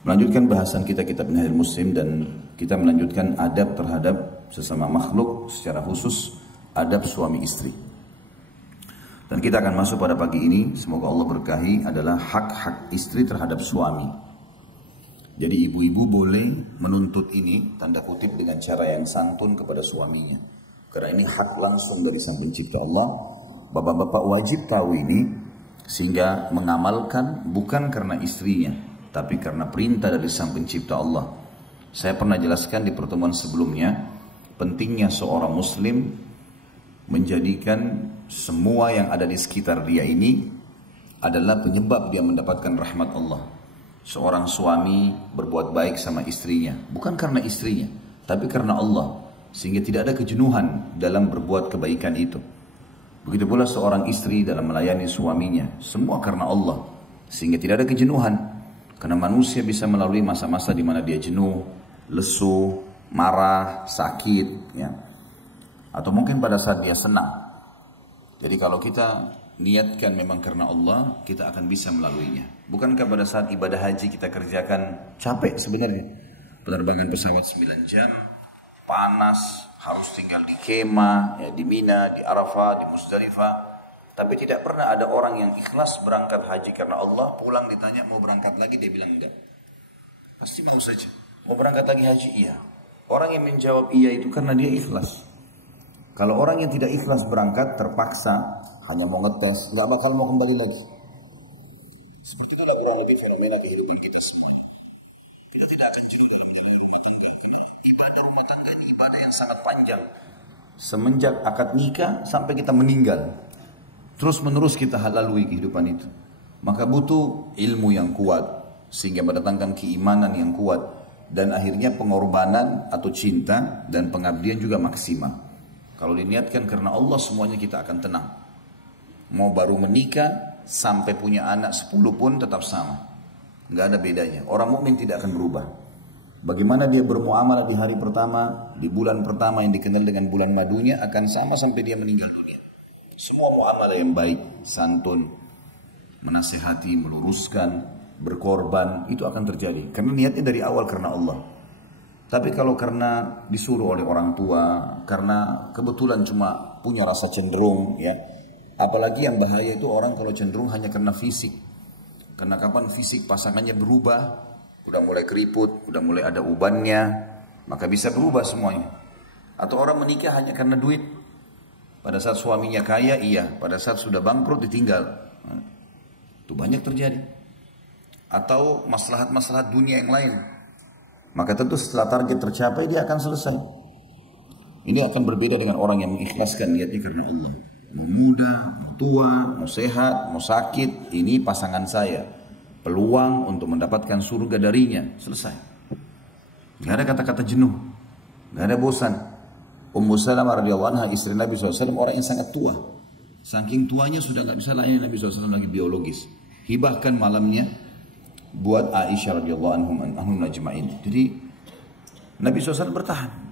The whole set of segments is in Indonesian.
Melanjutkan bahasan kita kitab Minhajul Muslim dan kita melanjutkan adab terhadap sesama makhluk, secara khusus adab suami istri. Dan kita akan masuk pada pagi ini, semoga Allah berkahi, adalah hak-hak istri terhadap suami. Jadi ibu-ibu boleh menuntut ini, tanda kutip, dengan cara yang santun kepada suaminya. Karena ini hak langsung dari Sang Pencipta Allah. Bapak-bapak wajib tahu ini, sehingga mengamalkan bukan karena istrinya, tapi karena perintah dari Sang Pencipta Allah. Saya pernah jelaskan di pertemuan sebelumnya, pentingnya seorang muslim menjadikan semua yang ada di sekitar dia ini adalah penyebab dia mendapatkan rahmat Allah. Seorang suami berbuat baik sama istrinya, bukan karena istrinya, tapi karena Allah, sehingga tidak ada kejenuhan dalam berbuat kebaikan itu. Begitu pula seorang istri dalam melayani suaminya, semua karena Allah, sehingga tidak ada kejenuhan. Karena manusia bisa melalui masa-masa di mana dia jenuh, lesu, marah, sakit, ya. Atau mungkin pada saat dia senang. Jadi kalau kita niatkan memang karena Allah, kita akan bisa melaluinya. Bukankah pada saat ibadah haji kita kerjakan capek sebenarnya? Penerbangan pesawat 9 jam, panas, harus tinggal di kemah, ya, di Mina, di Arafah, di Musdalifah. Tapi tidak pernah ada orang yang ikhlas berangkat haji karena Allah, pulang ditanya mau berangkat lagi, dia bilang enggak. Pasti mau saja. Mau berangkat lagi haji? Iya. Orang yang menjawab iya itu karena dia ikhlas. Kalau orang yang tidak ikhlas berangkat, terpaksa, hanya mau ngetes, nggak bakal mau kembali lagi. Seperti itulah kurang lebih fenomena kehidupan kita semua. Kita tidak akan jauh dalam rumah tangga. Ibadah rumah tangga ini ibadah yang sangat panjang. Semenjak akad nikah sampai kita meninggal, terus menerus kita lalui kehidupan itu. Maka butuh ilmu yang kuat, sehingga mendatangkan keimanan yang kuat, dan akhirnya pengorbanan atau cinta dan pengabdian juga maksimal. Kalau diniatkan karena Allah, semuanya kita akan tenang. Mau baru menikah sampai punya anak 10 pun tetap sama. Nggak ada bedanya. Orang mukmin tidak akan berubah. Bagaimana dia bermuamalah di hari pertama, di bulan pertama yang dikenal dengan bulan madunya, akan sama sampai dia meninggal dunia. Semua muamalah yang baik, santun, menasehati, meluruskan, berkorban, itu akan terjadi. Karena niatnya dari awal karena Allah. Tapi kalau karena disuruh oleh orang tua, karena kebetulan cuma punya rasa cenderung, ya. Apalagi yang bahaya itu orang kalau cenderung hanya karena fisik. Karena kapan fisik pasangannya berubah, udah mulai keriput, udah mulai ada ubannya, maka bisa berubah semuanya. Atau orang menikah hanya karena duit. Pada saat suaminya kaya, iya. Pada saat sudah bangkrut, ditinggal. Itu banyak terjadi. Atau maslahat-maslahat dunia yang lain. Maka tentu setelah target tercapai dia akan selesai. Ini akan berbeda dengan orang yang mengikhlaskan niatnya karena Allah. Mau muda, mau tua, mau sehat, mau sakit, ini pasangan saya. Peluang untuk mendapatkan surga darinya, selesai. Gak ada kata-kata jenuh, gak ada bosan. Ummu Salamah radhiyallahu anha, istri Nabi SAW, orang yang sangat tua. Saking tuanya sudah gak bisa layani Nabi SAW lagi biologis. Hibahkan malamnya buat Aisyah radhiyallahu anhum ajma'in. Jadi Nabi SAW bertahan.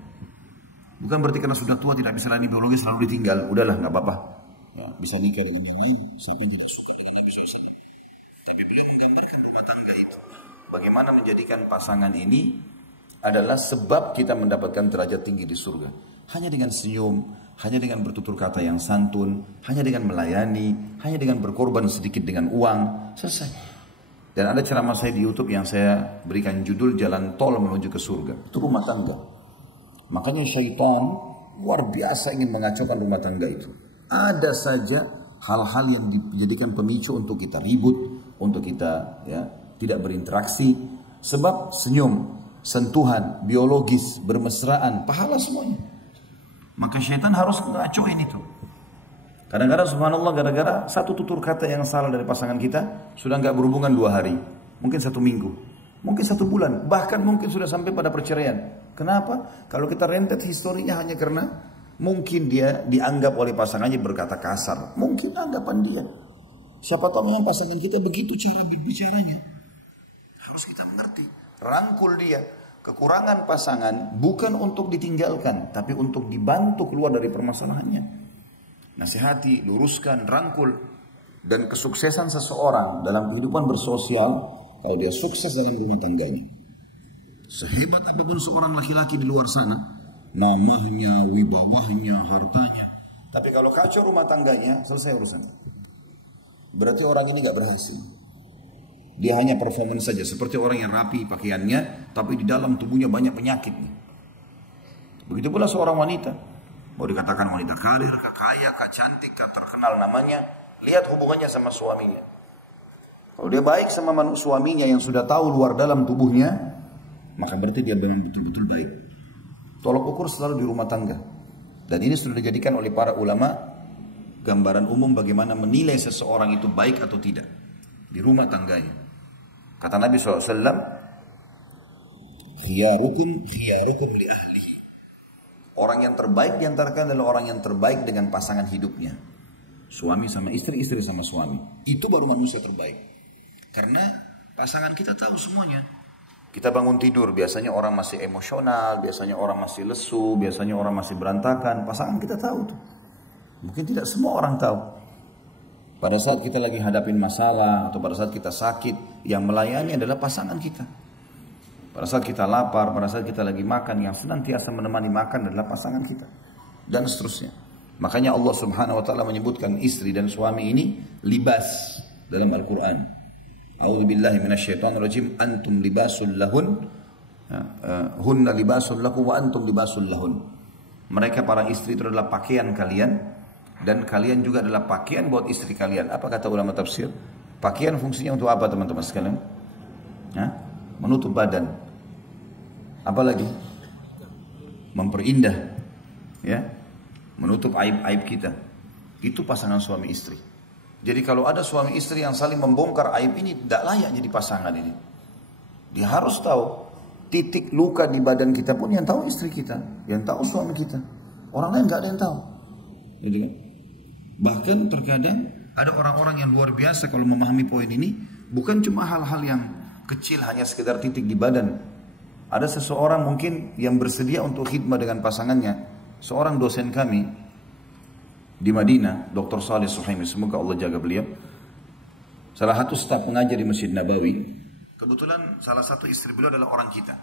Bukan berarti karena sudah tua tidak bisa layani biologis selalu ditinggal. Udahlah, nggak apa-apa. Ya, bisa nikah dengan yang lain. Siapa yang tidak suka dengan Nabi SAW? Tapi beliau menggambarkan rumah tangga itu. Bagaimana menjadikan pasangan ini adalah sebab kita mendapatkan derajat tinggi di surga. Hanya dengan senyum, hanya dengan bertutur kata yang santun, hanya dengan melayani, hanya dengan berkorban sedikit dengan uang, selesai. Dan ada ceramah saya di YouTube yang saya berikan judul Jalan Tol Menuju ke Surga. Itu rumah tangga. Makanya syaitan luar biasa ingin mengacaukan rumah tangga itu. Ada saja hal-hal yang dijadikan pemicu untuk kita ribut, untuk kita ya tidak berinteraksi. Sebab senyum, sentuhan, biologis, bermesraan, pahala semuanya. Maka syaitan harus ngacauin itu. Kadang-kadang subhanallah gara-gara satu tutur kata yang salah dari pasangan kita, sudah nggak berhubungan 2 hari, mungkin 1 minggu, mungkin 1 bulan, bahkan mungkin sudah sampai pada perceraian. Kenapa? Kalau kita rentet historinya hanya karena mungkin dia dianggap oleh pasangannya berkata kasar, mungkin anggapan dia. Siapa tahu memang pasangan kita begitu cara berbicaranya. Harus kita mengerti, rangkul dia. Kekurangan pasangan bukan untuk ditinggalkan, tapi untuk dibantu keluar dari permasalahannya. Nasihati, luruskan, rangkul. Dan kesuksesan seseorang dalam kehidupan bersosial kalau dia sukses dalam rumah tangganya, sehebat apapun seorang laki-laki di luar sana, namanya, wibawahnya, hartanya, tapi kalau kacau rumah tangganya, selesai urusan. Berarti orang ini gak berhasil. Dia hanya performance saja, seperti orang yang rapi pakaiannya, tapi di dalam tubuhnya banyak penyakit. Begitu pula seorang wanita, mau dikatakan wanita karir, kaya, cantik, terkenal namanya, lihat hubungannya sama suaminya. Kalau dia baik sama suaminya yang sudah tahu luar dalam tubuhnya, maka berarti dia memang betul-betul baik. Tolok ukur selalu di rumah tangga. Dan ini sudah dijadikan oleh para ulama gambaran umum bagaimana menilai seseorang itu baik atau tidak di rumah tangganya. Kata Nabi SAW, khiyarukum li ahlihi. Orang yang terbaik di antara kalian adalah orang yang terbaik dengan pasangan hidupnya. Suami sama istri, istri sama suami. Itu baru manusia terbaik. Karena pasangan kita tahu semuanya. Kita bangun tidur, biasanya orang masih emosional, biasanya orang masih lesu, biasanya orang masih berantakan. Pasangan kita tahu tuh. Mungkin tidak semua orang tahu. Pada saat kita lagi hadapin masalah atau pada saat kita sakit, yang melayani adalah pasangan kita. Pada saat kita lapar, pada saat kita lagi makan, yang senantiasa menemani makan adalah pasangan kita. Dan seterusnya. Makanya Allah Subhanahu wa taala menyebutkan istri dan suami ini libas dalam Al-Qur'an. A'udzubillahi minasyaitonirrajim. Antum libasul lahun, hunna libasul lakum wa antum libasul lahun. Mereka para istri itu adalah pakaian kalian, dan kalian juga adalah pakaian buat istri kalian. Apa kata ulama tafsir? Pakaian fungsinya untuk apa teman-teman sekalian? Menutup badan. Apalagi? Memperindah. Ya, menutup aib-aib kita. Itu pasangan suami istri. Jadi kalau ada suami istri yang saling membongkar aib ini, tidak layak jadi pasangan ini. Dia harus tahu titik luka di badan kita pun yang tahu istri kita, yang tahu suami kita. Orang lain nggak ada yang tahu. Jadi kan? Bahkan terkadang ada orang-orang yang luar biasa kalau memahami poin ini, bukan cuma hal-hal yang kecil hanya sekedar titik di badan. Ada seseorang mungkin yang bersedia untuk khidmah dengan pasangannya. Seorang dosen kami di Madinah, Dr. Saleh Suhaimi, semoga Allah jaga beliau. Salah satu staf pengajar di Masjid Nabawi. Kebetulan salah satu istri beliau adalah orang kita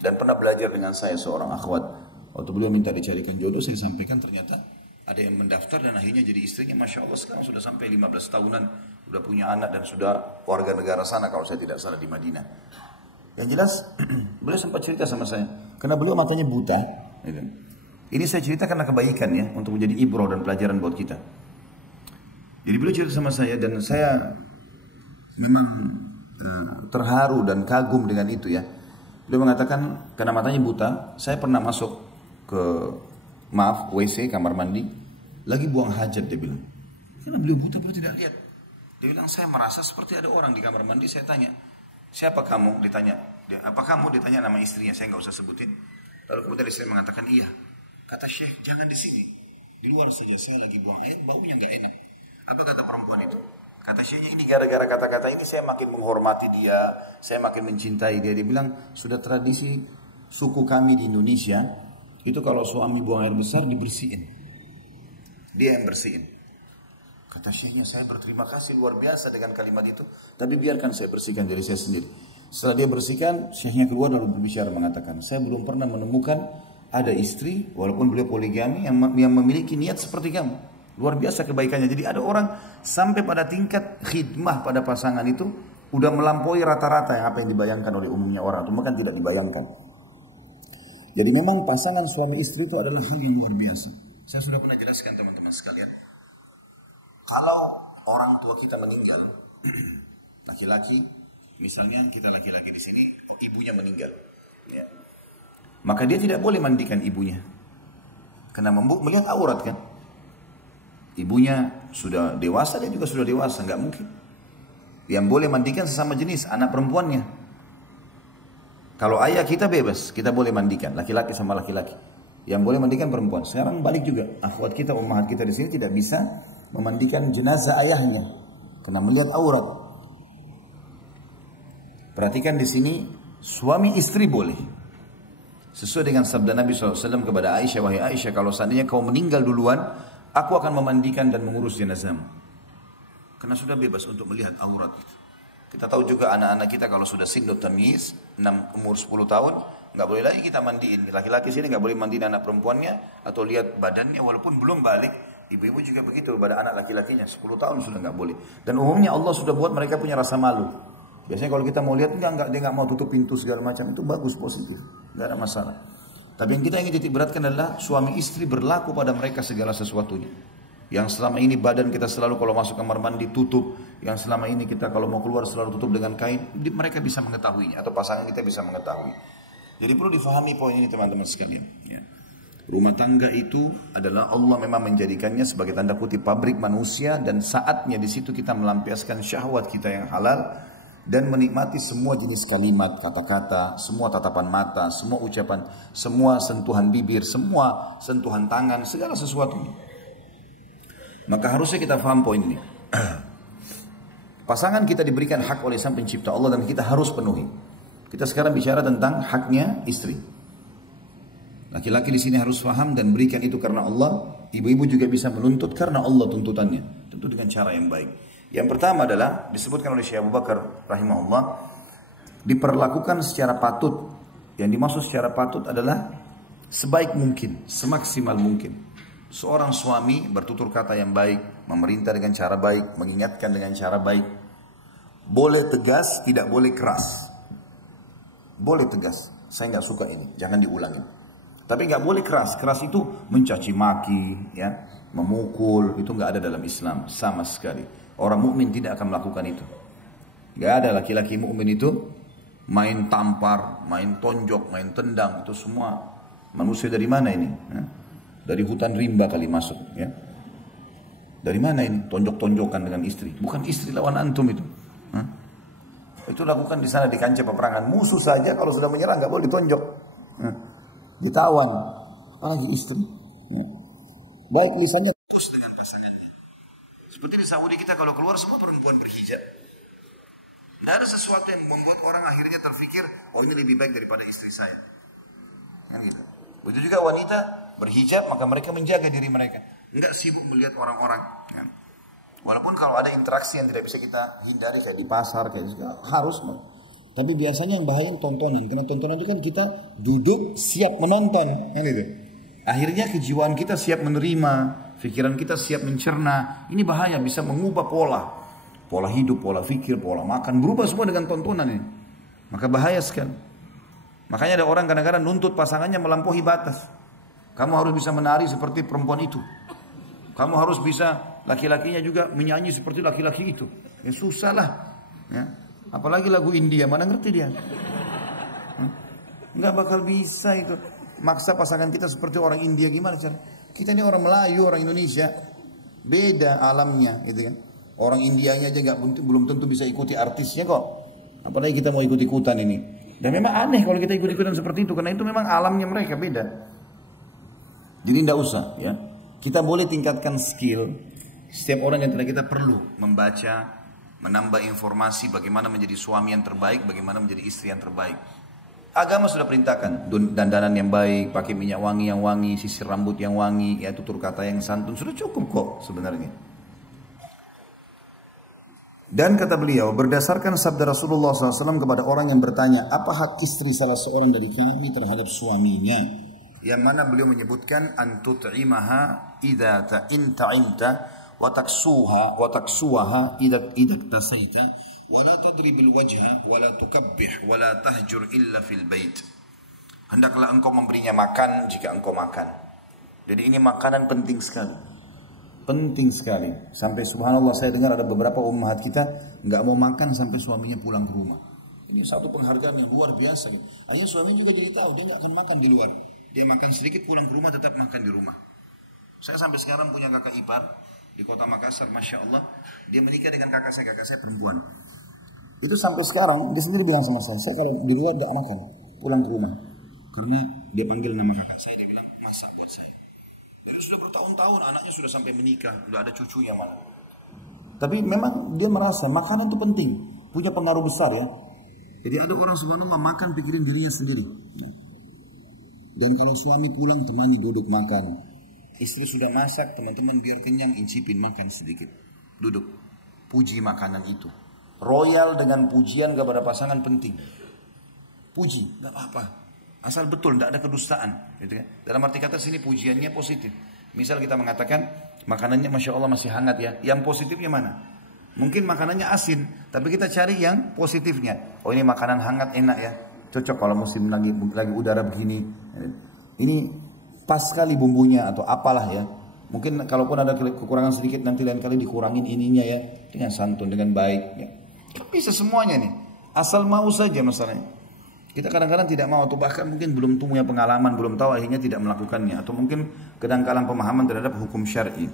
dan pernah belajar dengan saya, seorang akhwat. Waktu beliau minta dicarikan jodoh, saya sampaikan ternyata ada yang mendaftar dan akhirnya jadi istrinya. Masya Allah sekarang sudah sampai 15 tahunan, sudah punya anak dan sudah warga negara sana kalau saya tidak salah di Madinah. Yang jelas beliau sempat cerita sama saya, karena beliau matanya buta. Ini saya cerita karena kebaikan ya, untuk menjadi ibrah dan pelajaran buat kita. Jadi beliau cerita sama saya dan saya memang terharu dan kagum dengan itu ya. Beliau mengatakan karena matanya buta, saya pernah masuk ke WC, kamar mandi, lagi buang hajat, dia bilang. Karena beliau buta, beliau tidak lihat. Dia bilang, saya merasa seperti ada orang di kamar mandi. Saya tanya, siapa kamu? Ditanya, apa kamu? Ditanya nama istrinya, saya nggak usah sebutin. Lalu kemudian istri mengatakan, iya. Kata Syekh, jangan di sini, di luar saja, saya lagi buang air, baunya nggak enak. Apa kata perempuan itu? Kata Syekhnya, ini gara-gara kata-kata ini saya makin menghormati dia, saya makin mencintai dia. Dia bilang, sudah tradisi suku kami di Indonesia, itu kalau suami buang air besar dibersihin, dia yang bersihin. Kata Syekhnya, saya berterima kasih luar biasa dengan kalimat itu, tapi biarkan saya bersihkan diri saya sendiri. Setelah dia bersihkan, Syekhnya keluar lalu berbicara mengatakan, saya belum pernah menemukan ada istri walaupun beliau poligami yang memiliki niat seperti kamu. Luar biasa kebaikannya. Jadi ada orang sampai pada tingkat khidmah pada pasangan itu udah melampaui rata-rata yang apa yang dibayangkan oleh umumnya orang, atau bahkan tidak dibayangkan. Jadi memang pasangan suami istri itu adalah hal yang luar biasa. Saya sudah pernah jelaskan teman-teman sekalian. Kalau orang tua kita meninggal, laki-laki, misalnya kita laki-laki di sini, ibunya meninggal, ya. Maka dia tidak boleh mandikan ibunya, karena melihat aurat kan. Ibunya sudah dewasa, dia juga sudah dewasa, nggak mungkin. Yang boleh mandikan sesama jenis, anak perempuannya. Kalau ayah kita bebas, kita boleh mandikan, laki-laki sama laki-laki. Yang boleh mandikan perempuan. Sekarang balik juga, akhwat kita, ummahat kita di sini tidak bisa memandikan jenazah ayahnya, karena melihat aurat. Perhatikan di sini, suami istri boleh. Sesuai dengan sabda Nabi SAW kepada Aisyah, wahai Aisyah, kalau seandainya kau meninggal duluan, aku akan memandikan dan mengurus jenazahmu. Karena sudah bebas untuk melihat aurat. Kita tahu juga anak-anak kita kalau sudah sindut tamyiz, umur 10 tahun, nggak boleh lagi kita mandiin. Laki-laki sini nggak boleh mandiin anak perempuannya atau lihat badannya walaupun belum balik. Ibu-ibu juga begitu pada anak laki-lakinya, 10 tahun sudah nggak boleh. Dan umumnya Allah sudah buat mereka punya rasa malu. Biasanya kalau kita mau lihat, enggak, dia nggak mau tutup pintu segala macam, itu bagus, positif, nggak ada masalah. Tapi yang kita ingin titik beratkan adalah suami istri berlaku pada mereka segala sesuatunya. Yang selama ini badan kita selalu kalau masuk kamar mandi tutup, yang selama ini kita kalau mau keluar selalu tutup dengan kain, mereka bisa mengetahuinya atau pasangan kita bisa mengetahui. Jadi perlu difahami poin ini teman-teman sekalian. Ya. Rumah tangga itu adalah Allah memang menjadikannya sebagai tanda kutip pabrik manusia dan saatnya di situ kita melampiaskan syahwat kita yang halal dan menikmati semua jenis kalimat, kata-kata, semua tatapan mata, semua ucapan, semua sentuhan bibir, semua sentuhan tangan, segala sesuatunya. Maka harusnya kita paham poin ini. Pasangan kita diberikan hak oleh Sang Pencipta Allah dan kita harus penuhi. Kita sekarang bicara tentang haknya istri. Laki-laki di sini harus paham dan berikan itu karena Allah. Ibu-ibu juga bisa menuntut karena Allah tuntutannya, tentu dengan cara yang baik. Yang pertama adalah disebutkan oleh Syekh Abu Bakar rahimahullah, diperlakukan secara patut. Yang dimaksud secara patut adalah sebaik mungkin, semaksimal mungkin. Seorang suami bertutur kata yang baik, memerintah dengan cara baik, mengingatkan dengan cara baik. Boleh tegas, tidak boleh keras. Boleh tegas, saya nggak suka ini, jangan diulangi. Tapi nggak boleh keras. Keras itu mencaci maki, ya, memukul, itu nggak ada dalam Islam sama sekali. Orang mukmin tidak akan melakukan itu. Nggak ada laki-laki mukmin itu main tampar, main tonjok, main tendang, itu semua manusia dari mana ini? Ya? Dari hutan rimba kali masuk, ya. Dari mana ini? Tonjok-tonjokan dengan istri. Bukan istri lawan antum itu. Hah? Itu lakukan di sana di kancah peperangan. Musuh saja kalau sudah menyerang nggak boleh ditonjok. Hah? Ditawan, apalagi istri. Ya. Baik lisannya putus dengan pasangannya. Seperti di Saudi kita kalau keluar semua perempuan berhijab. Tidak ada sesuatu yang membuat orang akhirnya terpikir, oh ini lebih baik daripada istri saya. Kan gitu. Begitu juga wanita berhijab, maka mereka menjaga diri mereka. Enggak sibuk melihat orang-orang. Kan? Walaupun kalau ada interaksi yang tidak bisa kita hindari kayak di pasar, kayak gitu, harus. Tapi biasanya yang bahaya tontonan. Karena tontonan itu kan kita duduk siap menonton. Kan itu. Akhirnya kejiwaan kita siap menerima. Pikiran kita siap mencerna. Ini bahaya, bisa mengubah pola. Pola hidup, pola pikir, pola makan. Berubah semua dengan tontonan ini. Maka bahaya sekali. Makanya ada orang kadang-kadang nuntut pasangannya melampaui batas. Kamu harus bisa menari seperti perempuan itu. Kamu harus bisa, laki-lakinya juga menyanyi seperti laki-laki itu. Ya susah lah. Ya. Apalagi lagu India, mana ngerti dia? Nggak bakal bisa itu. Maksa pasangan kita seperti orang India, gimana cara? Kita ini orang Melayu, orang Indonesia, beda alamnya, gitu kan? Orang Indianya aja belum tentu bisa ikuti artisnya kok. Apalagi kita mau ikut-ikutan ini. Dan memang aneh kalau kita ikut-ikutan seperti itu, karena itu memang alamnya mereka beda. Jadi tidak usah, ya. Kita boleh tingkatkan skill. Setiap orang yang kita perlu membaca, menambah informasi bagaimana menjadi suami yang terbaik, bagaimana menjadi istri yang terbaik. Agama sudah perintahkan dandanan yang baik, pakai minyak wangi yang wangi, sisir rambut yang wangi, ya tutur kata yang santun, sudah cukup kok sebenarnya. Dan kata beliau, berdasarkan sabda Rasulullah SAW kepada orang yang bertanya, apa hak istri salah seorang dari kami terhadap suaminya? Yang mana beliau menyebutkan, antut'imaha idha ta'inta wa taksuha idza tasaita wa la tadrib al-wajha wa la tukabbih wa la tahjur illa fil bait. Hendaklah engkau memberinya makan jika engkau makan. Jadi ini makanan penting sekali. Penting sekali. Sampai subhanallah saya dengar ada beberapa ummahat kita enggak mau makan sampai suaminya pulang ke rumah. Ini satu penghargaan yang luar biasa. Akhirnya suaminya juga jadi tahu dia enggak akan makan di luar. Dia makan sedikit pulang ke rumah tetap makan di rumah. Saya sampai sekarang punya kakak ipar di kota Makassar, Masya Allah, dia menikah dengan kakak saya perempuan. Itu sampai sekarang, dia sendiri bilang sama saya kalau di luar tidak makan, pulang ke rumah. Karena dia panggil nama kakak saya, dia bilang, masak buat saya. Jadi sudah bertahun-tahun, anaknya sudah sampai menikah, sudah ada cucunya. Tapi memang dia merasa makanan itu penting, punya pengaruh besar ya. Jadi ada orang subhanallah makan pikirin dirinya sendiri. Dan kalau suami pulang, temani duduk makan. Istri sudah masak, teman-teman biar kenyang, incipin makan sedikit. Duduk, puji makanan itu. Royal dengan pujian kepada pasangan penting. Puji, nggak apa-apa. Asal betul, tidak ada kedustaan. Gitu kan? Dalam arti kata sini pujiannya positif. Misal kita mengatakan makanannya Masya Allah masih hangat ya. Yang positifnya mana? Mungkin makanannya asin, tapi kita cari yang positifnya. Oh ini makanan hangat enak ya. Cocok kalau musim lagi udara begini. Ini pas sekali bumbunya atau apalah ya. Mungkin kalaupun ada kekurangan sedikit nanti lain kali dikurangin ininya ya. Dengan santun, dengan baik ya. Bisa semuanya nih. Asal mau saja masalahnya. Kita kadang-kadang tidak mau atau bahkan mungkin belum punya pengalaman, belum tahu akhirnya tidak melakukannya. Atau mungkin kedangkalan pemahaman terhadap hukum syar'i.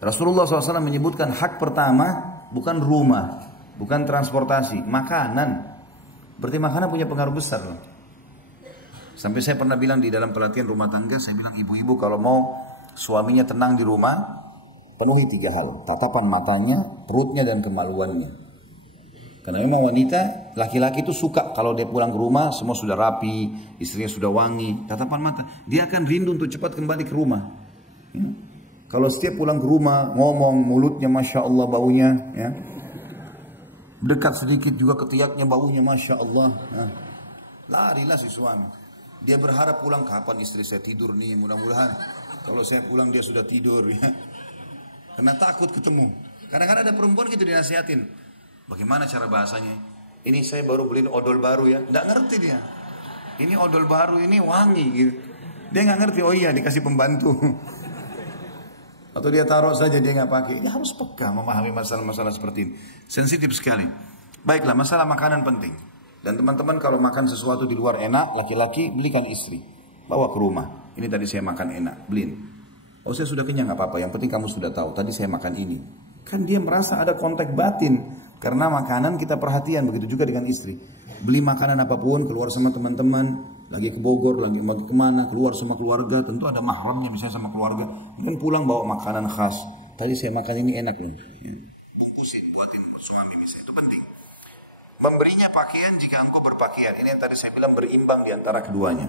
Rasulullah SAW menyebutkan hak pertama bukan rumah, bukan transportasi, makanan. Berarti makanan punya pengaruh besar loh. Sampai saya pernah bilang di dalam pelatihan rumah tangga, saya bilang ibu-ibu kalau mau suaminya tenang di rumah, penuhi 3 hal. Tatapan matanya, perutnya, dan kemaluannya. Karena memang wanita, laki-laki itu suka kalau dia pulang ke rumah, semua sudah rapi, istrinya sudah wangi. Tatapan mata, dia akan rindu untuk cepat kembali ke rumah. Ya. Kalau setiap pulang ke rumah, ngomong, mulutnya Masya Allah baunya. Ya. Dekat sedikit juga ketiaknya baunya Masya Allah. Ya. Larilah si suami. Dia berharap pulang, kapan istri saya tidur nih, mudah-mudahan. Kalau saya pulang dia sudah tidur. Ya. Karena takut ketemu. Kadang-kadang ada perempuan gitu dinasihatin. Bagaimana cara bahasanya? Ini saya baru beliin odol baru ya. Nggak ngerti dia. Ini odol baru, ini wangi gitu. Dia nggak ngerti, oh iya dikasih pembantu. Atau dia taruh saja dia nggak pakai. Ini harus peka memahami masalah-masalah seperti ini. Sensitif sekali. Baiklah, masalah makanan penting. Dan teman-teman kalau makan sesuatu di luar enak, laki-laki belikan istri. Bawa ke rumah. Ini tadi saya makan enak, beliin. Oh saya sudah kenyang nggak apa-apa. Yang penting kamu sudah tahu. Tadi saya makan ini. Kan dia merasa ada kontak batin. Karena makanan kita perhatian. Begitu juga dengan istri. Beli makanan apapun, keluar sama teman-teman. Lagi ke Bogor, lagi kemana, keluar sama keluarga, tentu ada mahramnya misalnya sama keluarga. Mungkin pulang bawa makanan khas. Tadi saya makan ini enak loh. Bungkusin, buatin suami misalnya, itu penting. Memberinya pakaian jika engkau berpakaian. Ini yang tadi saya bilang berimbang di antara keduanya.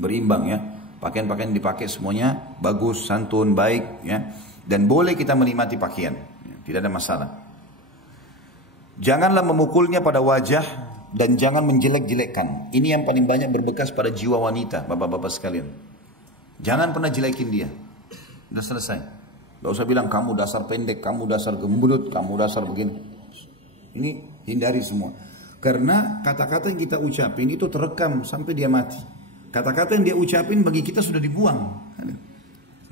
Berimbang ya. Pakaian-pakaian dipakai semuanya bagus, santun, baik ya. Dan boleh kita menikmati pakaian. Tidak ada masalah. Janganlah memukulnya pada wajah. Dan jangan menjelek-jelekkan. Ini yang paling banyak berbekas pada jiwa wanita, bapak-bapak sekalian. Jangan pernah jelekin dia. Udah selesai. Gak usah bilang kamu dasar pendek, kamu dasar gembut, kamu dasar begini. Ini hindari semua. Karena kata-kata yang kita ucapin itu terekam sampai dia mati. Kata-kata yang dia ucapin bagi kita sudah dibuang.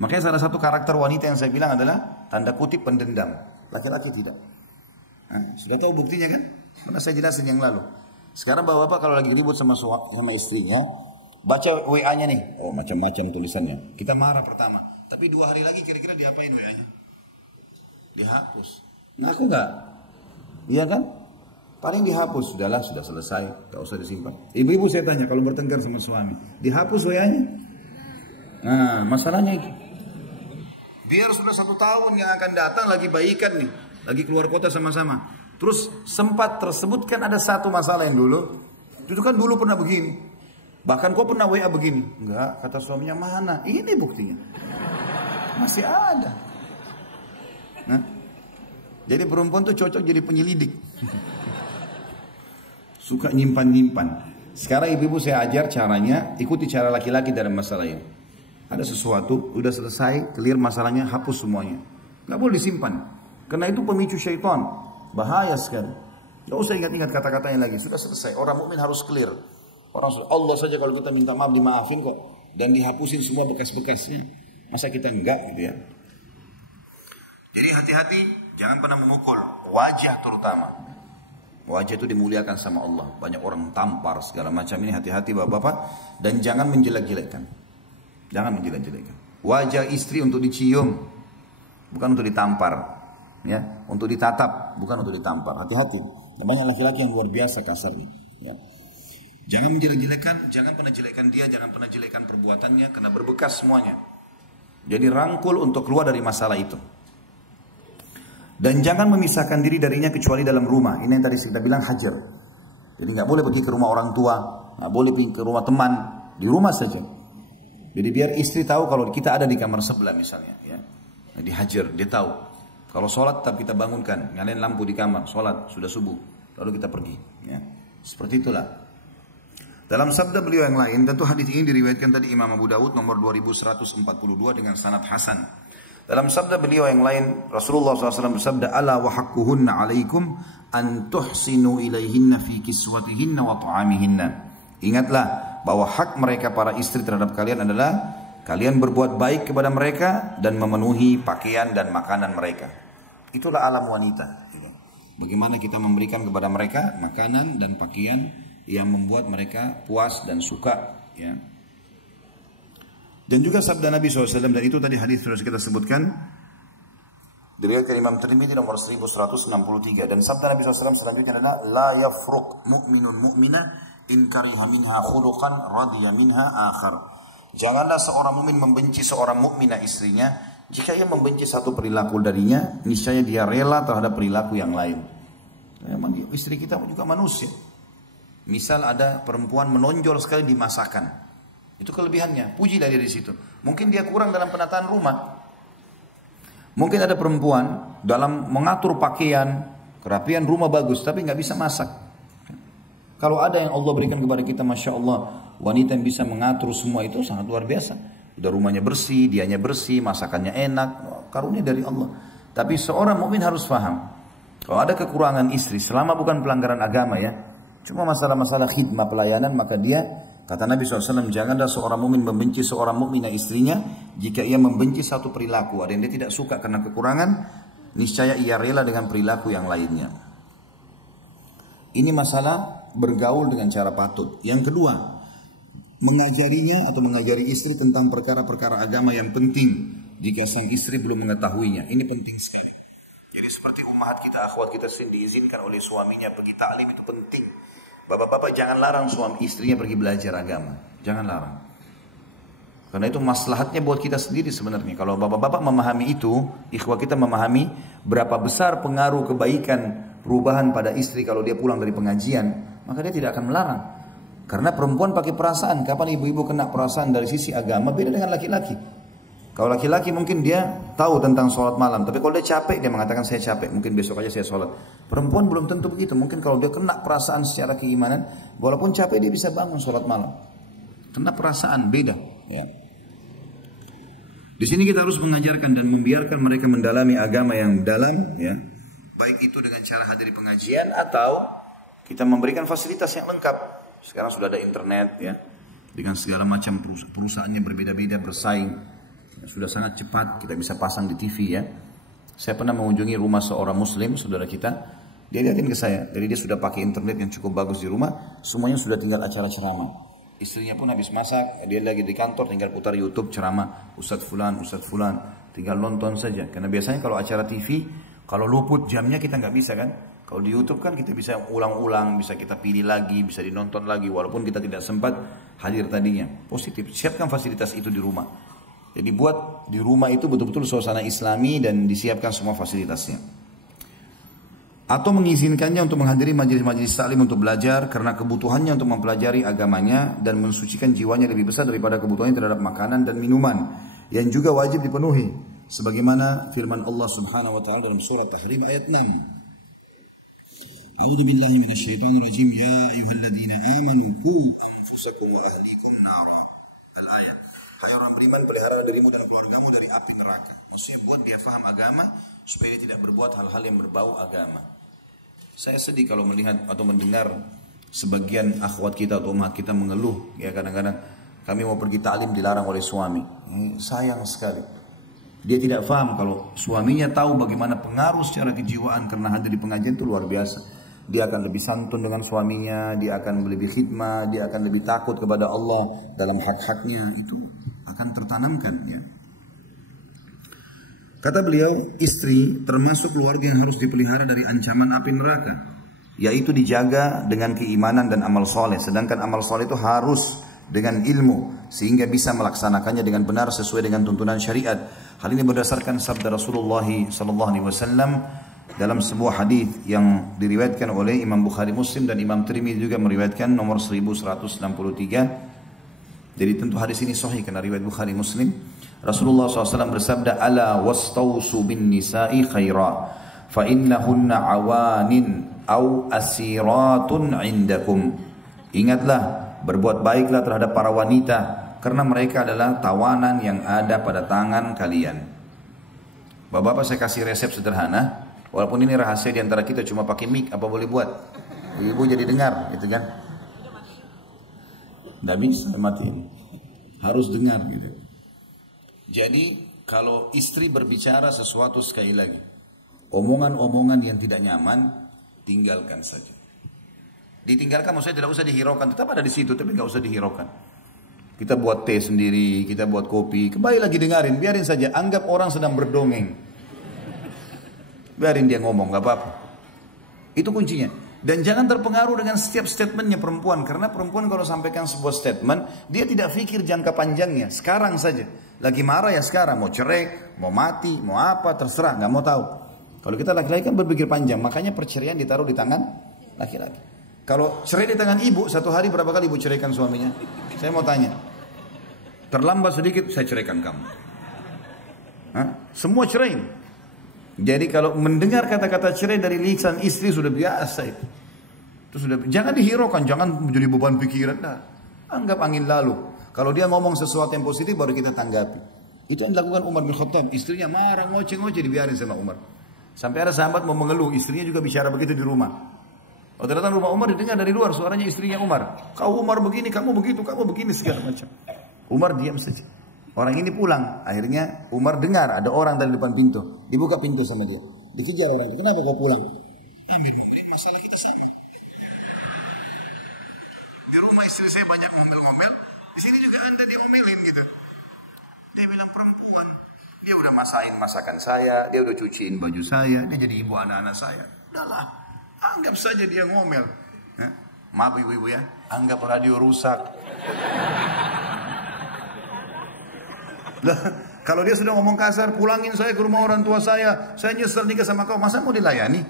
Makanya salah satu karakter wanita yang saya bilang adalah tanda kutip pendendam. Laki-laki tidak. Nah, sudah tahu buktinya kan? Pernah saya jelasin yang lalu. Sekarang bapak-bapak kalau lagi ribut sama istrinya, baca WA-nya nih. Oh macam-macam tulisannya. Kita marah pertama. Tapi 2 hari lagi kira-kira diapain WA-nya? Dihapus. Ngaku nggak? Iya kan? Paling dihapus. Sudahlah, sudah selesai. Gak usah disimpan. Ibu-ibu saya tanya kalau bertengkar sama suami. Dihapus WA-nya? Nah masalahnya itu. Biar sudah 1 tahun yang akan datang lagi baikan nih. Lagi keluar kota sama-sama. Terus sempat tersebutkan ada satu masalah yang dulu. Itu kan dulu pernah begini. Bahkan kau pernah WA begini. Enggak, kata suaminya mana? Ini buktinya. Masih ada. Nah, jadi perempuan tuh cocok jadi penyelidik. Suka nyimpan-nyimpan. Sekarang ibu-ibu saya ajar caranya. Ikuti cara laki-laki dalam masalah ini. Ada sesuatu, udah selesai, clear masalahnya, hapus semuanya. Gak boleh disimpan. Karena itu pemicu syaitan. Bahaya sekali. Gak usah ingat-ingat kata-katanya lagi. Sudah selesai. Orang mukmin harus clear. Allah saja kalau kita minta maaf dimaafin kok. Dan dihapusin semua bekas-bekasnya. Masa kita enggak gitu ya. Jadi hati-hati. Jangan pernah memukul. Wajah terutama. Wajah itu dimuliakan sama Allah. Banyak orang tampar segala macam ini. Hati-hati bapak-bapak. Dan jangan menjelek-jelekkan. Jangan menjelek-jelekkan. Wajah istri untuk dicium. Bukan untuk ditampar. Ya, untuk ditatap, bukan untuk ditampar. Hati-hati. Banyak laki-laki yang luar biasa kasarnya. Ya. Jangan menjelek-jelekan, jangan pernah jelekkan dia, jangan pernah jelekkan perbuatannya, karena berbekas semuanya. Jadi rangkul untuk keluar dari masalah itu. Dan jangan memisahkan diri darinya kecuali dalam rumah. Ini yang tadi kita bilang hajar. Jadi nggak boleh pergi ke rumah orang tua, nggak boleh pergi ke rumah teman, di rumah saja. Jadi biar istri tahu kalau kita ada di kamar sebelah misalnya. Ya. Dihajar, dia tahu. Kalau sholat tetap kita bangunkan, nyalain lampu di kamar, sholat, sudah subuh, lalu kita pergi. Ya. Seperti itulah. Dalam sabda beliau yang lain, tentu hadis ini diriwayatkan tadi Imam Abu Dawud nomor 2142 dengan sanad hasan. Dalam sabda beliau yang lain, Rasulullah SAW bersabda, "Ala wa haqquhunna alaikum an tuhsinu ilaihinna fi kiswatihinna wa ta'amihinna." Ingatlah bahwa hak mereka para istri terhadap kalian adalah kalian berbuat baik kepada mereka dan memenuhi pakaian dan makanan mereka. Itulah alam wanita. Bagaimana kita memberikan kepada mereka makanan dan pakaian yang membuat mereka puas dan suka. Ya. Dan juga sabda Nabi SAW, dan itu tadi hadis sudah kita sebutkan, diriwayatkan Imam Tirmidzi nomor 1163. Dan sabda Nabi SAW selanjutnya adalah, la yafruq mu'minun mu'mina in kariha minha khuluqan radiya minha akhar. Janganlah seorang mukmin membenci seorang mukminah istrinya. Jika ia membenci satu perilaku darinya, niscaya dia rela terhadap perilaku yang lain. Memang istri kita juga manusia. Misal ada perempuan menonjol sekali di masakan, itu kelebihannya, puji dari situ. Mungkin dia kurang dalam penataan rumah. Mungkin ada perempuan dalam mengatur pakaian, kerapian rumah bagus, tapi nggak bisa masak. Kalau ada yang Allah berikan kepada kita, masya Allah, wanita yang bisa mengatur semua itu sangat luar biasa. Udah rumahnya bersih, dianya bersih, masakannya enak, karunia dari Allah. Tapi seorang mukmin harus paham, kalau ada kekurangan istri, selama bukan pelanggaran agama ya, cuma masalah-masalah khidmah pelayanan, maka dia, kata Nabi SAW, janganlah seorang mukmin membenci seorang mukminah istrinya, jika ia membenci satu perilaku, ada yang dia tidak suka karena kekurangan, niscaya ia rela dengan perilaku yang lainnya. Ini masalah bergaul dengan cara patut. Yang kedua, mengajarinya atau mengajari istri tentang perkara-perkara agama yang penting jika sang istri belum mengetahuinya. Ini penting sekali. Jadi seperti ummahat kita, akhwat kita sendiri diizinkan oleh suaminya pergi ta'lim, itu penting. Bapak-bapak jangan larang suami istrinya pergi belajar agama. Jangan larang. Karena itu maslahatnya buat kita sendiri sebenarnya. Kalau bapak-bapak memahami itu, ikhwah kita memahami berapa besar pengaruh kebaikan perubahan pada istri kalau dia pulang dari pengajian, maka dia tidak akan melarang. Karena perempuan pakai perasaan. Kapan ibu-ibu kena perasaan dari sisi agama, beda dengan laki-laki. Kalau laki-laki mungkin dia tahu tentang sholat malam, tapi kalau dia capek, dia mengatakan saya capek, mungkin besok aja saya sholat. Perempuan belum tentu begitu. Mungkin kalau dia kena perasaan secara keimanan, walaupun capek dia bisa bangun sholat malam. Kena perasaan, beda. Ya. Di sini kita harus mengajarkan dan membiarkan mereka mendalami agama yang dalam, ya. Baik itu dengan cara hadir pengajian atau kita memberikan fasilitas yang lengkap. Sekarang sudah ada internet, ya, dengan segala macam perusahaannya berbeda-beda bersaing, ya, sudah sangat cepat, kita bisa pasang di TV, ya. Saya pernah mengunjungi rumah seorang muslim, saudara kita, dia lihatin ke saya, jadi dia sudah pakai internet yang cukup bagus di rumah, semuanya sudah tinggal acara ceramah. Istrinya pun habis masak, dia lagi di kantor, tinggal putar YouTube ceramah, Ustadz Fulan, tinggal nonton saja. Karena biasanya kalau acara TV, kalau luput jamnya kita nggak bisa kan. Kalau di YouTube kan kita bisa ulang-ulang, bisa kita pilih lagi, bisa dinonton lagi, walaupun kita tidak sempat hadir tadinya. Positif, siapkan fasilitas itu di rumah. Jadi buat di rumah itu betul-betul suasana islami dan disiapkan semua fasilitasnya. Atau mengizinkannya untuk menghadiri majelis-majelis taklim untuk belajar karena kebutuhannya untuk mempelajari agamanya dan mensucikan jiwanya lebih besar daripada kebutuhannya terhadap makanan dan minuman yang juga wajib dipenuhi. Sebagaimana firman Allah Subhanahu wa taala dalam surat Tahrim ayat 6. A'udzu billahi minasyaitonir rajim. Ya ayyuhalladzina amanu qu anfusakum wa ahlikum nar. Al-ayat. Hai orang beriman, pelihara dirimu dan keluargamu dari api neraka. Maksudnya buat dia faham agama supaya dia tidak berbuat hal-hal yang berbau agama. Saya sedih kalau melihat atau mendengar sebagian akhwat kita atau umat kita mengeluh, ya kadang-kadang kami mau pergi ta'lim dilarang oleh suami. Sayang sekali. Dia tidak paham kalau suaminya tahu bagaimana pengaruh secara kejiwaan karena hadir di pengajian itu luar biasa. Dia akan lebih santun dengan suaminya, dia akan lebih khidmah, dia akan lebih takut kepada Allah dalam hak-haknya, itu akan tertanamkan, ya. Kata beliau, istri termasuk keluarga yang harus dipelihara dari ancaman api neraka, yaitu dijaga dengan keimanan dan amal soleh. Sedangkan amal soleh itu harus dengan ilmu sehingga bisa melaksanakannya dengan benar sesuai dengan tuntunan syariat. Hal ini berdasarkan sabda Rasulullah SAW dalam sebuah hadis yang diriwayatkan oleh Imam Bukhari Muslim dan Imam Tirmidzi juga meriwayatkan nomor 1163. Jadi tentu hadis ini sahih karena riwayat Bukhari Muslim. Rasulullah SAW bersabda, ala wastausu bin nisa'i khaira, fa innahunna awanin au asiratun indakum. Ingatlah, berbuat baiklah terhadap para wanita, karena mereka adalah tawanan yang ada pada tangan kalian. Bapak-bapak, saya kasih resep sederhana, walaupun ini rahasia di antara kita, cuma pakai mic, apa boleh buat? Ibu jadi dengar, gitu kan? Nggak bisa matiin, harus dengar gitu. Jadi kalau istri berbicara sesuatu, sekali lagi, omongan-omongan yang tidak nyaman, tinggalkan saja. Ditinggalkan maksudnya tidak usah dihiraukan, tetap ada di situ tapi nggak usah dihiraukan. Kita buat teh sendiri, kita buat kopi, kembali lagi dengarin, biarin saja, anggap orang sedang berdongeng. Biarin dia ngomong, nggak apa-apa. Itu kuncinya. Dan jangan terpengaruh dengan setiap statementnya perempuan, karena perempuan kalau sampaikan sebuah statement, dia tidak pikir jangka panjangnya, sekarang saja. Lagi marah ya sekarang, mau cerai, mau mati, mau apa, terserah, nggak mau tahu. Kalau kita laki-laki kan berpikir panjang, makanya perceraian ditaruh di tangan laki-laki. Kalau cerai di tangan ibu, satu hari berapa kali ibu ceraikan suaminya? Saya mau tanya. Terlambat sedikit, saya ceraikan kamu. Hah? Semua cerai. Jadi kalau mendengar kata-kata cerai dari lisan istri sudah biasa itu. Sudah, jangan dihiraukan, jangan menjadi beban pikiran. Nah, anggap angin lalu. Kalau dia ngomong sesuatu yang positif baru kita tanggapi. Itu yang dilakukan Umar bin Khattab. Istrinya marah, ngoceh-ngoceh, dibiarin sama Umar. Sampai ada sahabat mau mengeluh, istrinya juga bicara begitu di rumah. Waktu datang rumah Umar, didengar dari luar suaranya istrinya Umar. Kau Umar begini, kamu begitu, kamu begini, segala macam. Umar diam saja. Orang ini pulang. Akhirnya Umar dengar ada orang dari depan pintu. Dibuka pintu sama dia. Dikejar orang itu. Kenapa kau pulang? Amir, masalah kita sama. Di rumah istri saya banyak ngomel-ngomel. Di sini juga Anda diomelin gitu. Dia bilang perempuan. Dia udah masakin masakan saya. Dia udah cuciin baju saya. Dia jadi ibu anak-anak saya. Udahlah. Anggap saja dia ngomel. Maaf ibu-ibu ya. Anggap radio rusak. Kalau dia sudah ngomong kasar, pulangin saya ke rumah orang tua saya nyesel nikah sama kau, masa mau dilayani?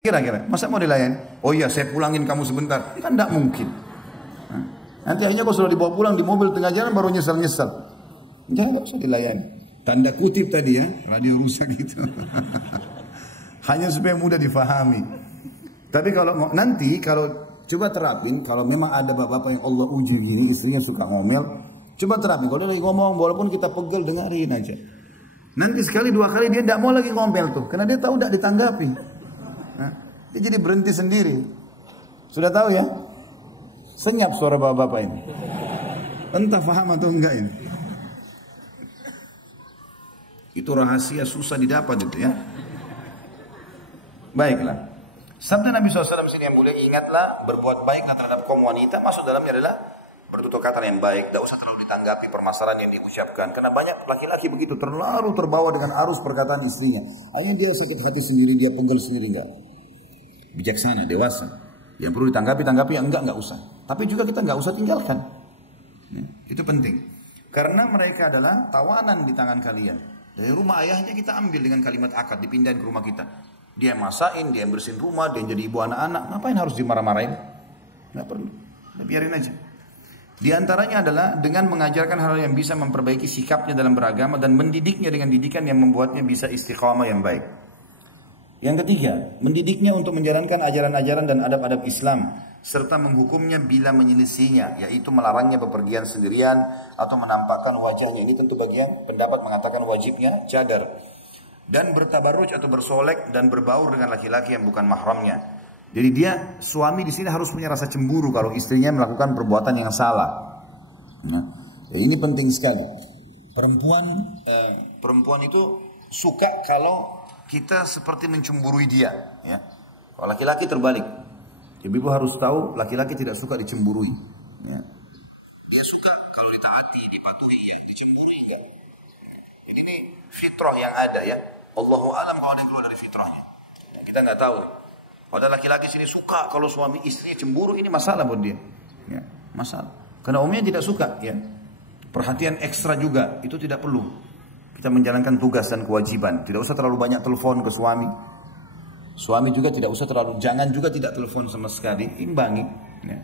Kira-kira, masa mau dilayani? Oh iya, saya pulangin kamu sebentar, kan tidak mungkin. Nanti akhirnya kau sudah dibawa pulang di mobil tengah jalan baru nyesel-nyesel. Jangan, gak usah dilayani. Tanda kutip tadi ya, radio rusak itu. Hanya supaya mudah difahami. Tapi kalau nanti, kalau coba terapin, kalau memang ada bapak-bapak yang Allah uji begini, istrinya suka ngomel, coba terapin. Kalau dia lagi ngomong, walaupun kita pegel, dengarin aja. Nanti sekali dua kali dia tidak mau lagi ngomel tuh, karena dia tahu tidak ditanggapi. Dia jadi berhenti sendiri. Sudah tahu ya? Senyap suara bapak-bapak ini. Entah paham atau enggak ini. Itu rahasia susah didapat itu ya. Baiklah. Sabda Nabi SAW sini yang boleh, ingatlah berbuat baik terhadap kaum wanita. Maksud dalamnya adalah bertutur kata yang baik. Tidak usah terlalu ditanggapi permasalahan yang diucapkan. Karena banyak laki-laki begitu, terlalu terbawa dengan arus perkataan istrinya. Akhirnya dia sakit hati sendiri, dia pegel sendiri. Enggak. Bijaksana, dewasa. Yang perlu ditanggapi, yang enggak usah. Tapi juga kita enggak usah tinggalkan. Itu penting. Karena mereka adalah tawanan di tangan kalian. Dari rumah ayahnya kita ambil dengan kalimat akad, dipindahin ke rumah kita. Dia masain, dia bersihin rumah, dia jadi ibu anak-anak. Ngapain harus dimarah-marahin? Nggak perlu. Kita biarin aja. Di antaranya adalah dengan mengajarkan hal yang bisa memperbaiki sikapnya dalam beragama dan mendidiknya dengan didikan yang membuatnya bisa istiqamah yang baik. Yang ketiga, mendidiknya untuk menjalankan ajaran-ajaran dan adab-adab Islam serta menghukumnya bila menyelisihinya, yaitu melarangnya bepergian sendirian atau menampakkan wajahnya. Ini tentu bagian pendapat mengatakan wajibnya cadar. Dan bertabarruj atau bersolek dan berbaur dengan laki-laki yang bukan mahramnya. Jadi dia, suami di sini harus punya rasa cemburu kalau istrinya melakukan perbuatan yang salah. Nah, ini penting sekali. Perempuan itu suka kalau kita seperti mencemburui dia. Ya. Kalau laki-laki terbalik. Ibu harus tahu laki-laki tidak suka dicemburui. Ya. Dia suka kalau ditaati, dipatuhi, ya, dicemburui enggak. Ini fitrah yang ada ya. Allahu a'lam kalau ada keluar dari fitrahnya. Kita nggak tahu. Ada laki-laki sini suka kalau suami istri cemburu, ini masalah buat dia. Ya, masalah. Karena umumnya tidak suka. Ya. Perhatian ekstra juga itu tidak perlu. Kita menjalankan tugas dan kewajiban. Tidak usah terlalu banyak telepon ke suami. Suami juga tidak usah terlalu, jangan juga tidak telepon sama sekali. Imbangi. Ya.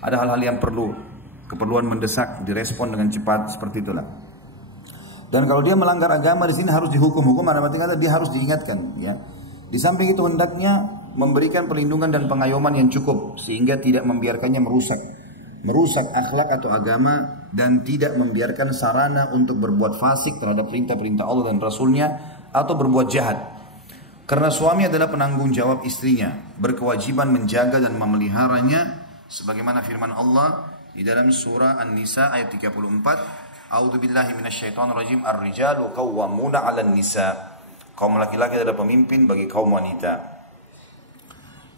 Ada hal-hal yang perlu, keperluan mendesak direspon dengan cepat seperti itulah. Dan kalau dia melanggar agama di sini harus dihukum. Hukum ada arti kata dia harus diingatkan. Ya. Di samping itu hendaknya memberikan perlindungan dan pengayoman yang cukup sehingga tidak membiarkannya merusak akhlak atau agama dan tidak membiarkan sarana untuk berbuat fasik terhadap perintah-perintah Allah dan Rasulnya atau berbuat jahat. Karena suami adalah penanggung jawab istrinya, berkewajiban menjaga dan memeliharanya sebagaimana firman Allah di dalam surah An-Nisa ayat 34. A'udzubillahi minasyaitonirrajim. Ar-rijalu qawwamuna 'alan nisa. Kaum laki-laki adalah pemimpin bagi kaum wanita.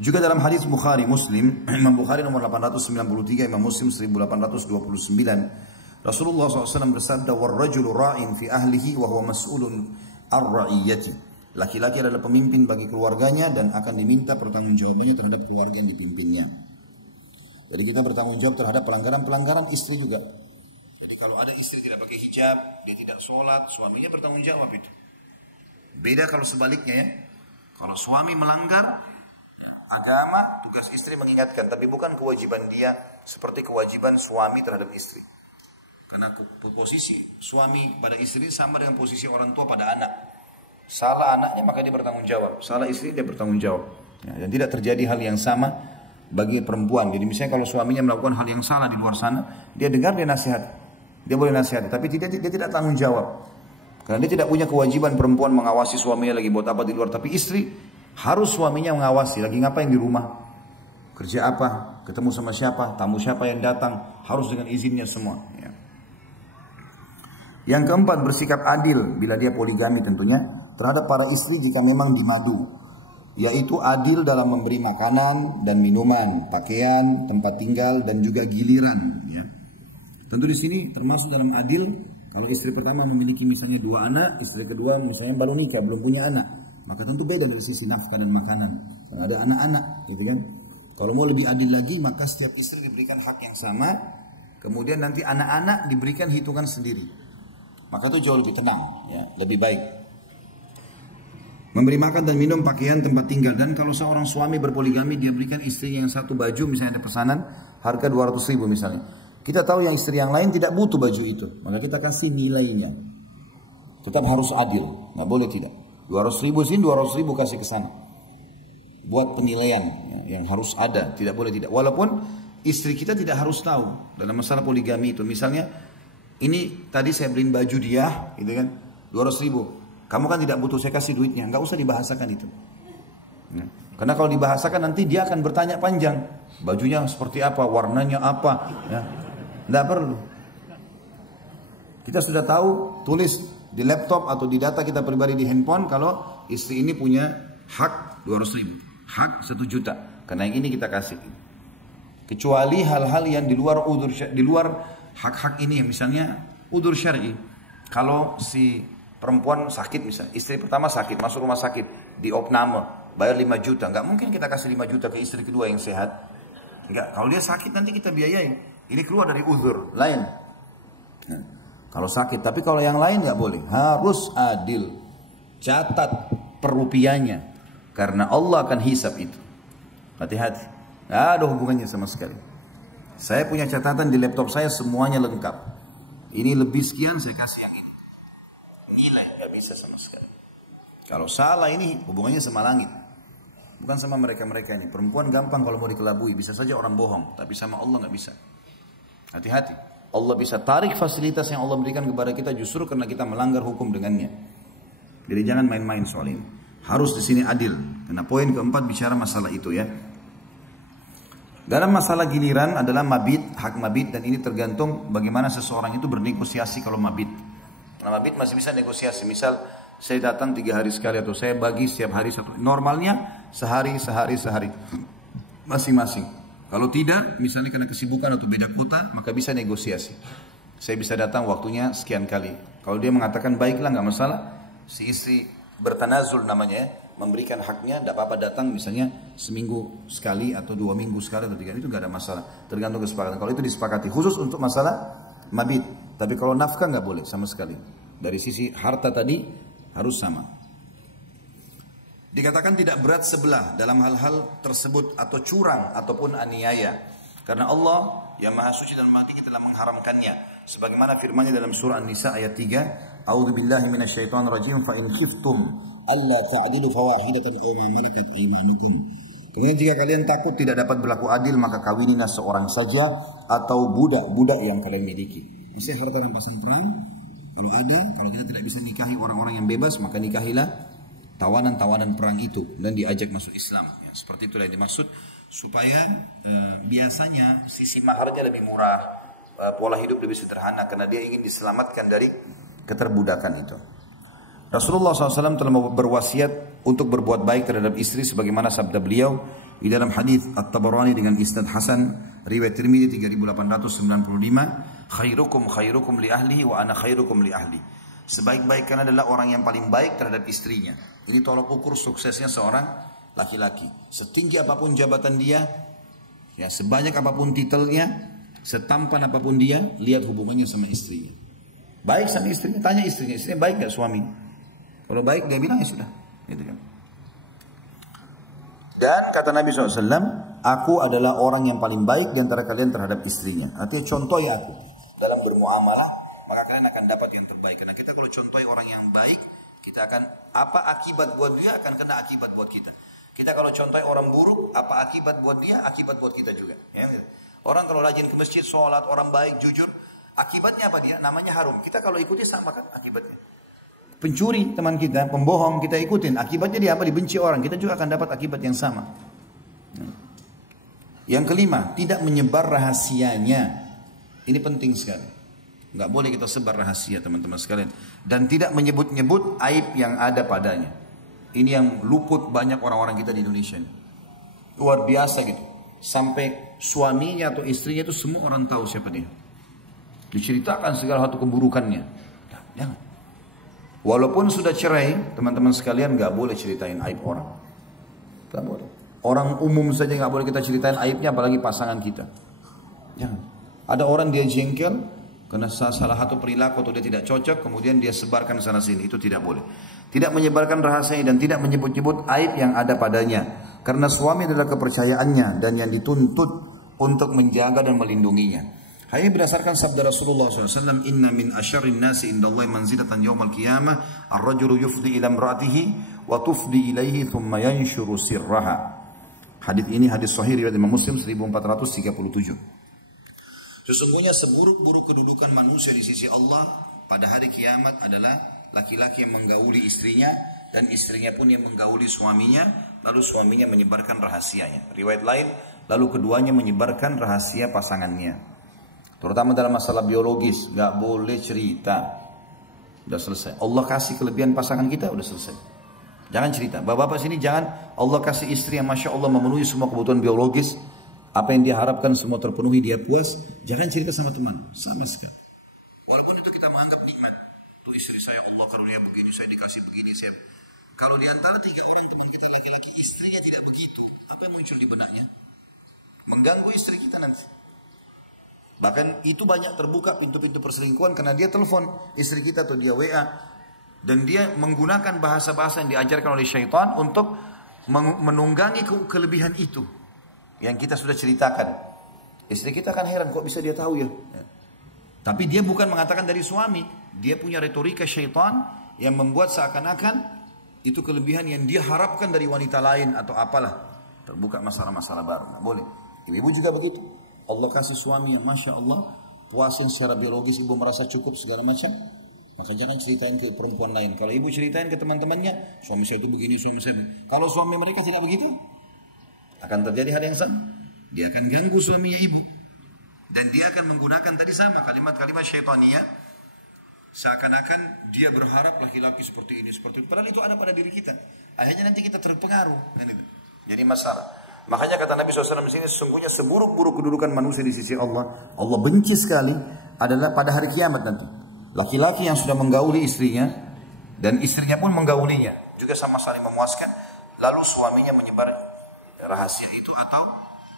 Juga dalam hadis Bukhari Muslim, Imam Bukhari nomor 893, Imam Muslim 1829, Rasulullah SAW bersabda, "War-rajulu ra'in fi ahlihi wa huwa mas'ulun ar-ra'iyyati." Laki-laki adalah pemimpin bagi keluarganya dan akan diminta pertanggungjawabannya terhadap keluarga yang dipimpinnya. Jadi kita bertanggung jawab terhadap pelanggaran-pelanggaran istri juga. Jadi kalau ada istri tidak pakai hijab, dia tidak sholat, suaminya bertanggung jawab itu. Beda kalau sebaliknya ya. Kalau suami melanggar agama, tugas istri mengingatkan, tapi bukan kewajiban dia seperti kewajiban suami terhadap istri. Karena posisi suami pada istri sama dengan posisi orang tua pada anak. Salah anaknya maka dia bertanggung jawab, salah istri dia bertanggung jawab. Ya, dan tidak terjadi hal yang sama bagi perempuan. Jadi misalnya kalau suaminya melakukan hal yang salah di luar sana, dia dengar, dia nasihat, dia boleh nasihat, tapi dia tidak tanggung jawab. Karena dia tidak punya kewajiban perempuan mengawasi suaminya lagi buat apa di luar. Tapi istri harus suaminya mengawasi lagi ngapain di rumah. Kerja apa, ketemu sama siapa, tamu siapa yang datang. Harus dengan izinnya semua. Ya. Yang keempat, bersikap adil bila dia poligami tentunya terhadap para istri jika memang dimadu. Yaitu adil dalam memberi makanan dan minuman, pakaian, tempat tinggal dan juga giliran. Ya. Tentu di sini termasuk dalam adil. Kalau istri pertama memiliki misalnya 2 anak, istri kedua misalnya baru nikah, belum punya anak, maka tentu beda dari sisi nafkah dan makanan. Karena ada anak-anak, gitu kan? Kalau mau lebih adil lagi, maka setiap istri diberikan hak yang sama, kemudian nanti anak-anak diberikan hitungan sendiri. Maka itu jauh lebih tenang, ya, lebih baik. Memberi makan dan minum, pakaian, tempat tinggal. Dan kalau seorang suami berpoligami, dia berikan istri yang satu baju, misalnya ada pesanan, harga 200.000 misalnya. Kita tahu yang istri yang lain tidak butuh baju itu, maka kita kasih nilainya. Tetap harus adil, nggak boleh tidak. 200.000 sini, 200.000 kasih ke sana. Buat penilaian yang harus ada, tidak boleh tidak. Walaupun istri kita tidak harus tahu dalam masalah poligami itu. Misalnya, ini tadi saya beliin baju dia, gitu kan, 200.000. Kamu kan tidak butuh, saya kasih duitnya, nggak usah dibahasakan itu. Ya. Karena kalau dibahasakan nanti dia akan bertanya panjang, bajunya seperti apa, warnanya apa, ya. Tidak perlu. Kita sudah tahu, tulis di laptop atau di data kita pribadi di handphone kalau istri ini punya hak 200.000, hak 1 juta. Karena yang ini kita kasih. Kecuali hal-hal yang di luar hak-hak ini, misalnya udzur syar'i. Kalau si perempuan sakit misalnya, istri pertama sakit, masuk rumah sakit, diopname, bayar 5 juta. Nggak mungkin kita kasih 5 juta ke istri kedua yang sehat. Enggak, kalau dia sakit nanti kita biayai. Ini keluar dari uzur lain. Nah, kalau sakit, tapi kalau yang lain nggak boleh. Harus adil. Catat per rupiahnya. Karena Allah akan hisab itu. Hati-hati. Nggak ada hubungannya sama sekali. Saya punya catatan di laptop saya semuanya lengkap. Ini lebih sekian saya kasih yang ini. Nilai nggak bisa sama sekali. Kalau salah ini hubungannya sama langit. Bukan sama mereka-mereka ini. Perempuan gampang kalau mau dikelabui. Bisa saja orang bohong. Tapi sama Allah nggak bisa. Hati-hati. Allah bisa tarik fasilitas yang Allah berikan kepada kita justru karena kita melanggar hukum dengannya. Jadi jangan main-main soal ini. Harus di sini adil. Karena poin keempat bicara masalah itu ya. Dalam masalah giliran adalah mabit, hak mabit, dan ini tergantung bagaimana seseorang itu bernegosiasi kalau mabit. Nah, mabit masih bisa negosiasi. Misal saya datang 3 hari sekali atau saya bagi setiap hari satu. Normalnya sehari masing-masing. Kalau tidak, misalnya karena kesibukan atau beda kota, maka bisa negosiasi. Saya bisa datang waktunya sekian kali. Kalau dia mengatakan baiklah nggak masalah, si istri bertanazul namanya ya, memberikan haknya, tidak apa-apa datang misalnya seminggu sekali atau 2 minggu sekali atau 3 itu nggak ada masalah. Tergantung kesepakatan. Kalau itu disepakati khusus untuk masalah mabit. Tapi kalau nafkah nggak boleh sama sekali. Dari sisi harta tadi harus sama. Dikatakan tidak berat sebelah dalam hal-hal tersebut atau curang ataupun aniaya. Karena Allah yang Maha Suci dan Maha Tinggi telah mengharamkannya. Sebagaimana firman-Nya dalam surah An-Nisa ayat 3, A'udzubillahi minasyaitonir rajim, fa in khiftum alla ta'dilu fawahidatan aw ma malakat aymanukum. Kemudian jika kalian takut tidak dapat berlaku adil, maka kawinilah seorang saja atau budak-budak yang kalian miliki. Maksudnya harta rampasan perang, kalau ada, kalau kita tidak bisa nikahi orang-orang yang bebas, maka nikahilah tawanan-tawanan perang itu dan diajak masuk Islam. Ya, seperti itulah yang dimaksud, supaya biasanya sisi maharnya lebih murah, pola hidup lebih sederhana, karena dia ingin diselamatkan dari keterbudakan itu. Rasulullah SAW telah berwasiat untuk berbuat baik terhadap istri sebagaimana sabda beliau di dalam hadis At-Tabarani dengan isnad hasan riwayat Tirmidzi 3895, khairukum li ahlihi wa ana khairukum li ahli. Sebaik-baik kalian adalah orang yang paling baik terhadap istrinya. Ini tolok ukur suksesnya seorang laki-laki. Setinggi apapun jabatan dia, ya sebanyak apapun titelnya, setampan apapun dia, lihat hubungannya sama istrinya. Baik sama istrinya, tanya istrinya baik gak suami? Kalau baik dia bilang ya sudah, gitu kan. Dan kata Nabi SAW, aku adalah orang yang paling baik di antara kalian terhadap istrinya. Artinya contohi aku dalam bermuamalah, maka kalian akan dapat yang terbaik. Karena kita kalau contohi orang yang baik, kita akan, apa akibat buat dia akan kena akibat buat kita. Kita kalau contohi orang buruk, apa akibat buat dia, akibat buat kita juga. Ya, gitu. Orang kalau rajin ke masjid, sholat, orang baik, jujur, akibatnya apa dia? Namanya harum. Kita kalau ikuti sama kan akibatnya. Pencuri teman kita, pembohong kita ikutin, akibatnya dia apa? Dibenci orang, kita juga akan dapat akibat yang sama. Yang kelima, tidak menyebar rahasianya. Ini penting sekali. Nggak boleh kita sebar rahasia teman-teman sekalian. Dan tidak menyebut-nyebut aib yang ada padanya. Ini yang luput banyak orang-orang kita di Indonesia. Luar biasa gitu. Sampai suaminya atau istrinya itu semua orang tahu siapa dia. Diceritakan segala satu keburukannya. Jangan. Walaupun sudah cerai, teman-teman sekalian nggak boleh ceritain aib orang. Nggak boleh. Orang umum saja nggak boleh kita ceritain aibnya, apalagi pasangan kita. Jangan. Ada orang dia jengkel karena salah satu perilaku atau dia tidak cocok, kemudian dia sebarkan sana sini. Itu tidak boleh. Tidak menyebarkan rahasia dan tidak menyebut-nyebut aib yang ada padanya. Karena suami adalah kepercayaannya dan yang dituntut untuk menjaga dan melindunginya. Hanya berdasarkan sabda Rasulullah SAW, Inna min asyarrin nasi indallahi manzilatan yawmal qiyamah, ar-rajulu yufdi ila imra'atihi wa tufdi ilaihi thumma yanshuru sirraha. Hadis ini hadis sahih riwayat Imam Muslim 1437. Sesungguhnya seburuk-buruk kedudukan manusia di sisi Allah pada hari kiamat adalah laki-laki yang menggauli istrinya dan istrinya pun yang menggauli suaminya, lalu suaminya menyebarkan rahasianya. Riwayat lain, lalu keduanya menyebarkan rahasia pasangannya. Terutama dalam masalah biologis, nggak boleh cerita. Udah selesai. Allah kasih kelebihan pasangan kita, udah selesai. Jangan cerita. Bapak-bapak sini jangan, Allah kasih istri yang Masya Allah memenuhi semua kebutuhan biologis. Apa yang dia harapkan semua terpenuhi, dia puas. Jangan cerita sama teman, sama sekali. Walaupun itu kita menganggap nikmat. Tuh istri saya, Allah karunia begini, saya dikasih begini. Kalau di antara 3 orang teman kita laki-laki, istrinya tidak begitu, apa yang muncul di benaknya? Mengganggu istri kita nanti. Bahkan itu banyak terbuka pintu-pintu perselingkuhan karena dia telepon istri kita atau dia WA. Dan dia menggunakan bahasa-bahasa yang diajarkan oleh syaitan untuk menunggangi kelebihan itu. Yang kita sudah ceritakan. Istri kita kan heran kok bisa dia tahu ya. Tapi dia bukan mengatakan dari suami. Dia punya retorika syaitan yang membuat seakan-akan itu kelebihan yang dia harapkan dari wanita lain atau apalah. Terbuka masalah-masalah baru. Nggak boleh. Ibu juga begitu. Allah kasih suami yang Masya Allah puasin secara biologis, ibu merasa cukup segala macam, maka jangan ceritain ke perempuan lain. Kalau ibu ceritain ke teman-temannya, suami saya itu begini, suami saya. Kalau suami mereka tidak begitu, akan terjadi hal yang sama. Dia akan ganggu suaminya ibu. Dan dia akan menggunakan tadi sama kalimat-kalimat syaitaniyah. Seakan-akan dia berharap laki-laki seperti ini, seperti itu. Padahal itu ada pada diri kita. Akhirnya nanti kita terpengaruh. Jadi masalah. Makanya kata Nabi SAW di sini, sesungguhnya seburuk-buruk kedudukan manusia di sisi Allah, Allah benci sekali adalah pada hari kiamat nanti. Laki-laki yang sudah menggauli istrinya dan istrinya pun menggaulinya, juga sama saling memuaskan, lalu suaminya menyebar rahasia itu atau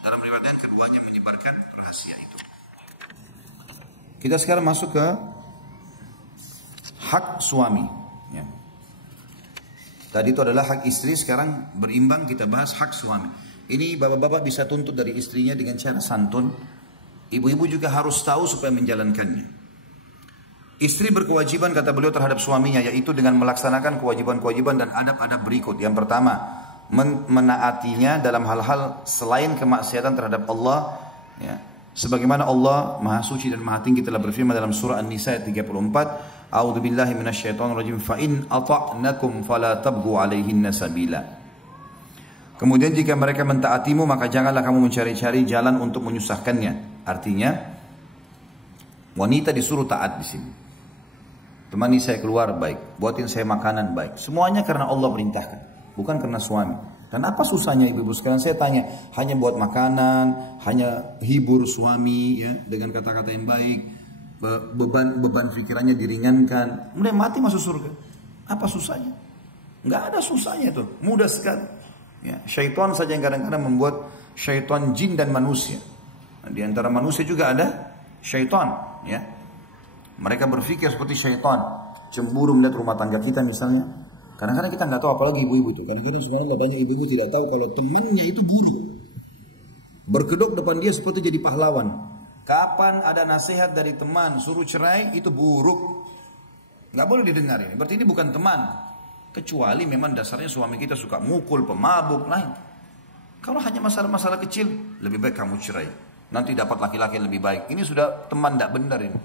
dalam riwayat lain keduanya menyebarkan rahasia itu. Kita sekarang masuk ke hak suami. Ya. Tadi itu adalah hak istri, sekarang berimbang kita bahas hak suami. Ini bapak-bapak bisa tuntut dari istrinya dengan cara santun. Ibu-ibu juga harus tahu supaya menjalankannya. Istri berkewajiban kata beliau terhadap suaminya, yaitu dengan melaksanakan kewajiban-kewajiban dan adab-adab berikut. Yang pertama, menaatinya dalam hal-hal selain kemaksiatan terhadap Allah. Ya. Sebagaimana Allah Maha Suci dan Maha Tinggi telah berfirman dalam surah An-Nisa ayat 34, A'udzubillahi minasyaitonirrajim, fa in ata'nakum fala tabghu 'alaihinna sabila. Kemudian jika mereka mentaatimu maka janganlah kamu mencari-cari jalan untuk menyusahkannya. Artinya wanita disuruh taat di sini. Temani saya keluar baik, buatin saya makanan baik. Semuanya karena Allah perintahkan, bukan karena suami. Dan apa susahnya ibu-ibu sekalian? Saya tanya, hanya buat makanan, hanya hibur suami ya dengan kata-kata yang baik, beban pikirannya diringankan, mulai mati masuk surga. Apa susahnya? Enggak ada susahnya tuh, mudah sekali. Ya, syaitan saja yang kadang-kadang membuat syaitan jin dan manusia. Nah, di antara manusia juga ada syaitan, ya. Mereka berpikir seperti syaitan, cemburu melihat rumah tangga kita misalnya. Kadang-kadang kita nggak tahu, apalagi ibu-ibu itu. Kadang-kadang sebenarnya banyak ibu-ibu tidak tahu kalau temannya itu buruk. Berkedok depan dia seperti jadi pahlawan. Kapan ada nasihat dari teman suruh cerai itu buruk, nggak boleh didengar ini. Berarti ini bukan teman. Kecuali memang dasarnya suami kita suka mukul, pemabuk, lain. Kalau hanya masalah-masalah kecil, lebih baik kamu cerai. Nanti dapat laki-laki yang lebih baik. Ini sudah teman tidak benar ini.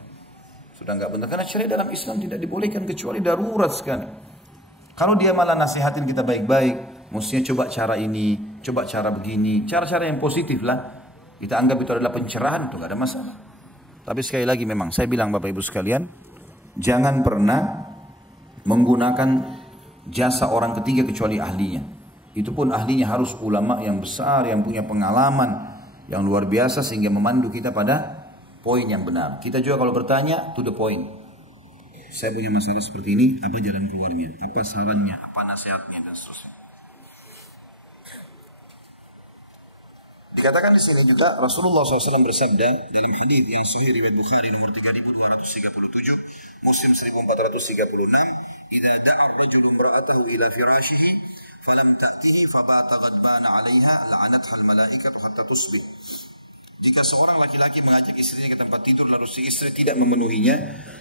Sudah nggak benar, karena cerai dalam Islam tidak dibolehkan kecuali darurat sekali. Kalau dia malah nasihatin kita baik-baik, mestinya coba cara ini, coba cara begini, cara-cara yang positif lah. Kita anggap itu adalah pencerahan, itu nggak ada masalah. Tapi sekali lagi memang saya bilang Bapak Ibu sekalian, jangan pernah menggunakan jasa orang ketiga kecuali ahlinya. Itu pun ahlinya harus ulama yang besar, yang punya pengalaman yang luar biasa sehingga memandu kita pada poin yang benar. Kita juga kalau bertanya to the point. Saya punya masalah seperti ini, apa jalan keluarnya? Apa sarannya? Apa nasihatnya dan seterusnya. Dikatakan di sini juga Rasulullah SAW bersabda dalam hadis yang sahih riwayat Bukhari nomor 3237, Muslim 1436, "Idza da'a ar-rajulu imra'atahu ila firashihi falam ta'tihi fabata ghadbana 'alayha la'anatha al-malaikatu hatta tusbih." Jika seorang laki-laki mengajak istrinya ke tempat tidur lalu si istri tidak memenuhinya,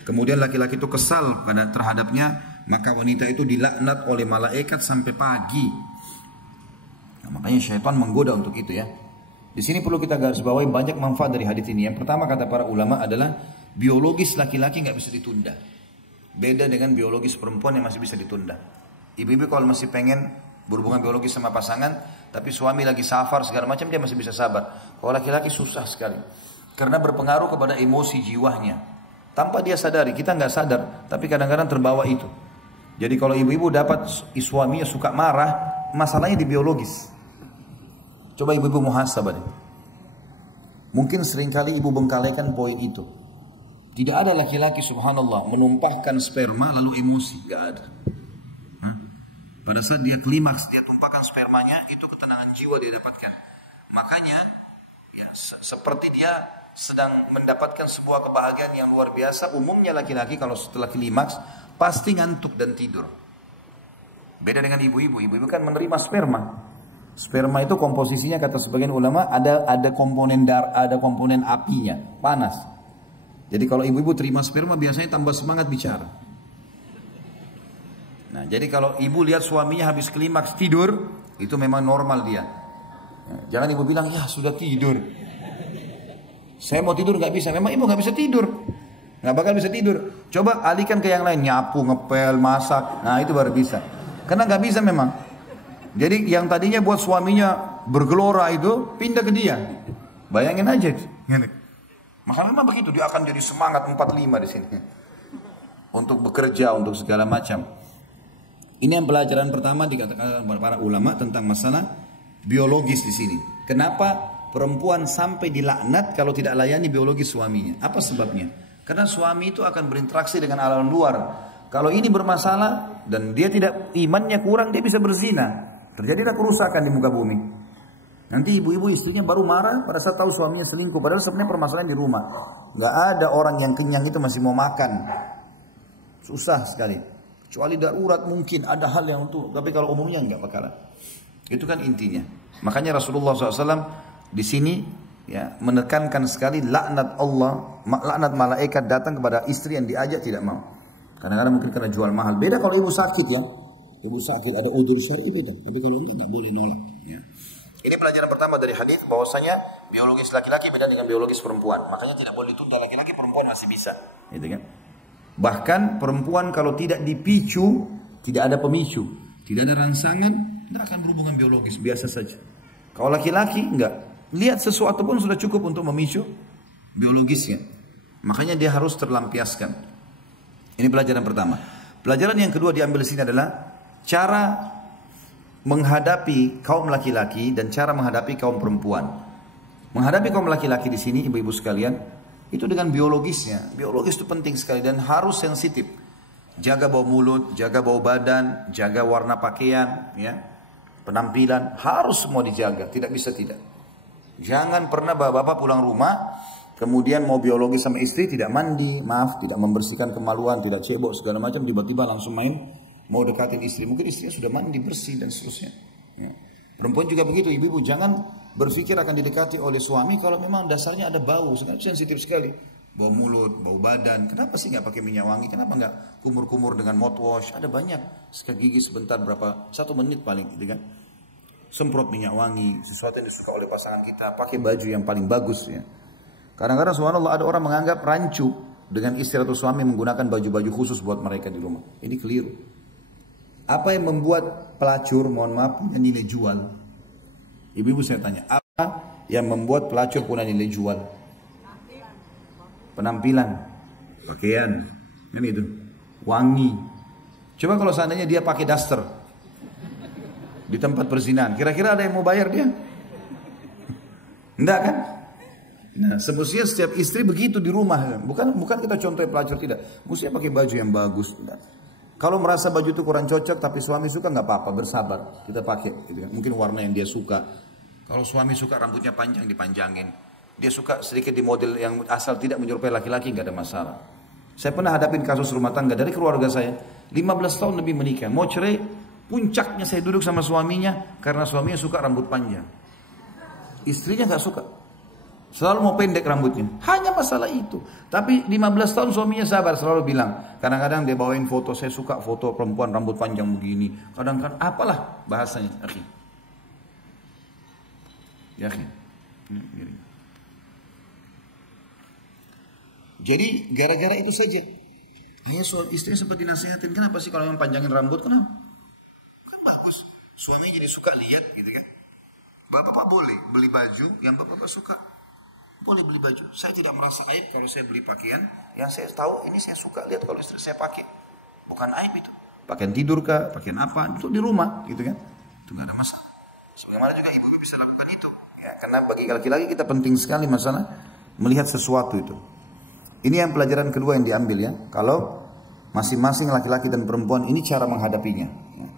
kemudian laki-laki itu kesal terhadapnya, maka wanita itu dilaknat oleh malaikat sampai pagi. Nah, makanya syaitan menggoda untuk itu ya. Di sini perlu kita garis bawahi banyak manfaat dari hadis ini. Yang pertama kata para ulama adalah biologis laki-laki nggak bisa ditunda. Beda dengan biologis perempuan yang masih bisa ditunda. Ibu-ibu kalau masih pengen berhubungan biologis sama pasangan, tapi suami lagi safar segala macam, dia masih bisa sabar. Kalau laki-laki susah sekali, karena berpengaruh kepada emosi jiwanya. Tanpa dia sadari, kita nggak sadar, tapi kadang-kadang terbawa itu. Jadi kalau ibu-ibu dapat suaminya suka marah, masalahnya di biologis. Coba ibu-ibu muhasabah deh. Mungkin seringkali ibu bengkalikan poin itu. Tidak ada laki-laki subhanallah menumpahkan sperma lalu emosi, nggak ada. Pada saat dia klimaks, dia tumpahkan spermanya, itu ketenangan jiwa dia dapatkan. Makanya, ya, seperti dia sedang mendapatkan sebuah kebahagiaan yang luar biasa. Umumnya laki-laki kalau setelah klimaks, pasti ngantuk dan tidur. Beda dengan ibu-ibu. Ibu-ibu kan menerima sperma. Sperma itu komposisinya kata sebagian ulama ada komponen apinya, panas. Jadi kalau ibu-ibu terima sperma biasanya tambah semangat bicara. Nah, jadi kalau ibu lihat suaminya habis klimaks tidur, itu memang normal dia. Jangan ibu bilang, ya sudah tidur. Saya mau tidur nggak bisa. Memang ibu nggak bisa tidur, nggak bakal bisa tidur. Coba alihkan ke yang lain, nyapu, ngepel, masak. Nah itu baru bisa. Karena nggak bisa memang. Jadi yang tadinya buat suaminya bergelora itu pindah ke dia. Bayangin aja. Maka memang begitu, dia akan jadi semangat 45 di sini untuk bekerja, untuk segala macam. Ini yang pelajaran pertama dikatakan para ulama tentang masalah biologis di sini. Kenapa perempuan sampai dilaknat kalau tidak layani biologis suaminya? Apa sebabnya? Karena suami itu akan berinteraksi dengan alam luar. Kalau ini bermasalah dan dia tidak, imannya kurang, dia bisa berzina. Terjadilah kerusakan di muka bumi. Nanti ibu-ibu istrinya baru marah pada saat tahu suaminya selingkuh. Padahal sebenarnya permasalahan di rumah. Gak ada orang yang kenyang itu masih mau makan. Susah sekali. Kecuali darurat mungkin ada hal yang untuk, tapi kalau umumnya enggak bakalan. Itu kan intinya. Makanya Rasulullah SAW di sini ya menekankan sekali laknat Allah, laknat malaikat datang kepada istri yang diajak tidak mau. Kadang-kadang mungkin karena jual mahal. Beda kalau ibu sakit ya. Ibu sakit ada udzur syar'i beda. Tapi kalau enggak boleh nolak. Ya. Ini pelajaran pertama dari hadis bahwasanya biologis laki-laki beda dengan biologis perempuan. Makanya tidak boleh ditunda laki-laki, perempuan masih bisa. Gitu kan? Bahkan perempuan kalau tidak dipicu, tidak ada pemicu, tidak ada rangsangan, tidak akan berhubungan biologis, biasa saja. Kalau laki-laki enggak, lihat sesuatu pun sudah cukup untuk memicu biologisnya. Makanya dia harus terlampiaskan. Ini pelajaran pertama. Pelajaran yang kedua diambil di sini adalah cara menghadapi kaum laki-laki dan cara menghadapi kaum perempuan. Menghadapi kaum laki-laki di sini, ibu-ibu sekalian, itu dengan biologisnya. Biologis itu penting sekali dan harus sensitif. Jaga bau mulut, jaga bau badan, jaga warna pakaian, ya, penampilan, harus semua dijaga. Tidak bisa tidak. Jangan pernah bapak-bapak pulang rumah, kemudian mau biologis sama istri, tidak mandi, maaf, tidak membersihkan kemaluan, tidak cebok segala macam, tiba-tiba langsung main. Mau dekatin istri, mungkin istrinya sudah mandi bersih dan seterusnya. Ya. Perempuan juga begitu, ibu-ibu jangan berpikir akan didekati oleh suami kalau memang dasarnya ada bau, sangat sensitif sekali. Bau mulut, bau badan. Kenapa sih nggak pakai minyak wangi? Kenapa nggak kumur-kumur dengan mouthwash? Ada banyak. Sikat gigi sebentar berapa? 1 menit paling, gitu kan? Semprot minyak wangi, sesuatu yang disuka oleh pasangan kita. Pakai baju yang paling bagus ya. Kadang-kadang subhanallah ada orang menganggap rancu dengan istri atau suami menggunakan baju-baju khusus buat mereka di rumah. Ini keliru. Apa yang membuat pelacur, mohon maaf, punya nilai jual? Ibu-ibu saya tanya, apa yang membuat pelacur punya nilai jual? Penampilan, pakaian, ini itu, wangi. Coba kalau seandainya dia pakai daster di tempat perzinahan, kira-kira ada yang mau bayar dia? Enggak kan? Nah, semestinya setiap istri begitu di rumah, bukan kita contoh pelacur, tidak. Mestinya pakai baju yang bagus. Kalau merasa baju itu kurang cocok tapi suami suka nggak apa-apa, bersabar, kita pakai. Gitu kan. Mungkin warna yang dia suka. Kalau suami suka rambutnya panjang, dipanjangin. Dia suka sedikit di model yang asal tidak menyerupai laki-laki, nggak ada masalah. Saya pernah hadapin kasus rumah tangga dari keluarga saya, 15 tahun lebih menikah, mau cerai, puncaknya saya duduk sama suaminya karena suaminya suka rambut panjang. Istrinya nggak suka. Selalu mau pendek rambutnya. Hanya masalah itu. Tapi 15 tahun suaminya sabar. Selalu bilang. Kadang-kadang dia bawain foto. Saya suka foto perempuan rambut panjang begini. Kadang-kadang apalah bahasanya. Akhi. Ya akhi. Jadi gara-gara itu saja. Ayah suami istri sempat dinasihatin. Kenapa sih kalau yang panjangin rambut? Kenapa? Kan bagus. Suaminya jadi suka lihat gitu kan. Bapak-bapak boleh beli baju yang bapak-bapak suka. Boleh beli baju. Saya tidak merasa aib kalau saya beli pakaian yang saya tahu ini saya suka lihat kalau istri saya pakai. Bukan aib itu. Pakaian tidur kah, pakaian apa, itu di rumah gitu kan. Itu nggak ada masalah. Sebagaimana juga ibu bisa lakukan itu. Ya, karena bagi laki-laki kita penting sekali masalah melihat sesuatu itu. Ini yang pelajaran kedua yang diambil ya. Kalau masing-masing laki-laki dan perempuan ini cara menghadapinya. Ya.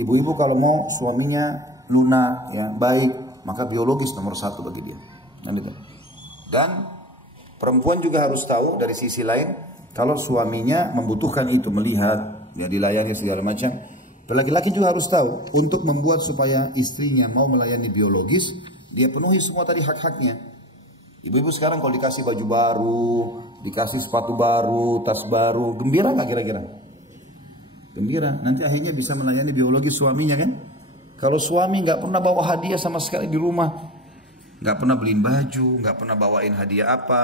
Ibu-ibu kalau mau suaminya lunak, ya baik, maka biologis nomor 1 bagi dia. Dan perempuan juga harus tahu dari sisi lain kalau suaminya membutuhkan itu, melihat, ya dilayani segala macam. Laki-laki juga harus tahu untuk membuat supaya istrinya mau melayani biologis, dia penuhi semua tadi hak-haknya. Ibu-ibu sekarang kalau dikasih baju baru, dikasih sepatu baru, tas baru, gembira nggak kira-kira? Gembira. Nanti akhirnya bisa melayani biologis suaminya kan? Kalau suami nggak pernah bawa hadiah sama sekali di rumah, nggak pernah beliin baju, nggak pernah bawain hadiah apa,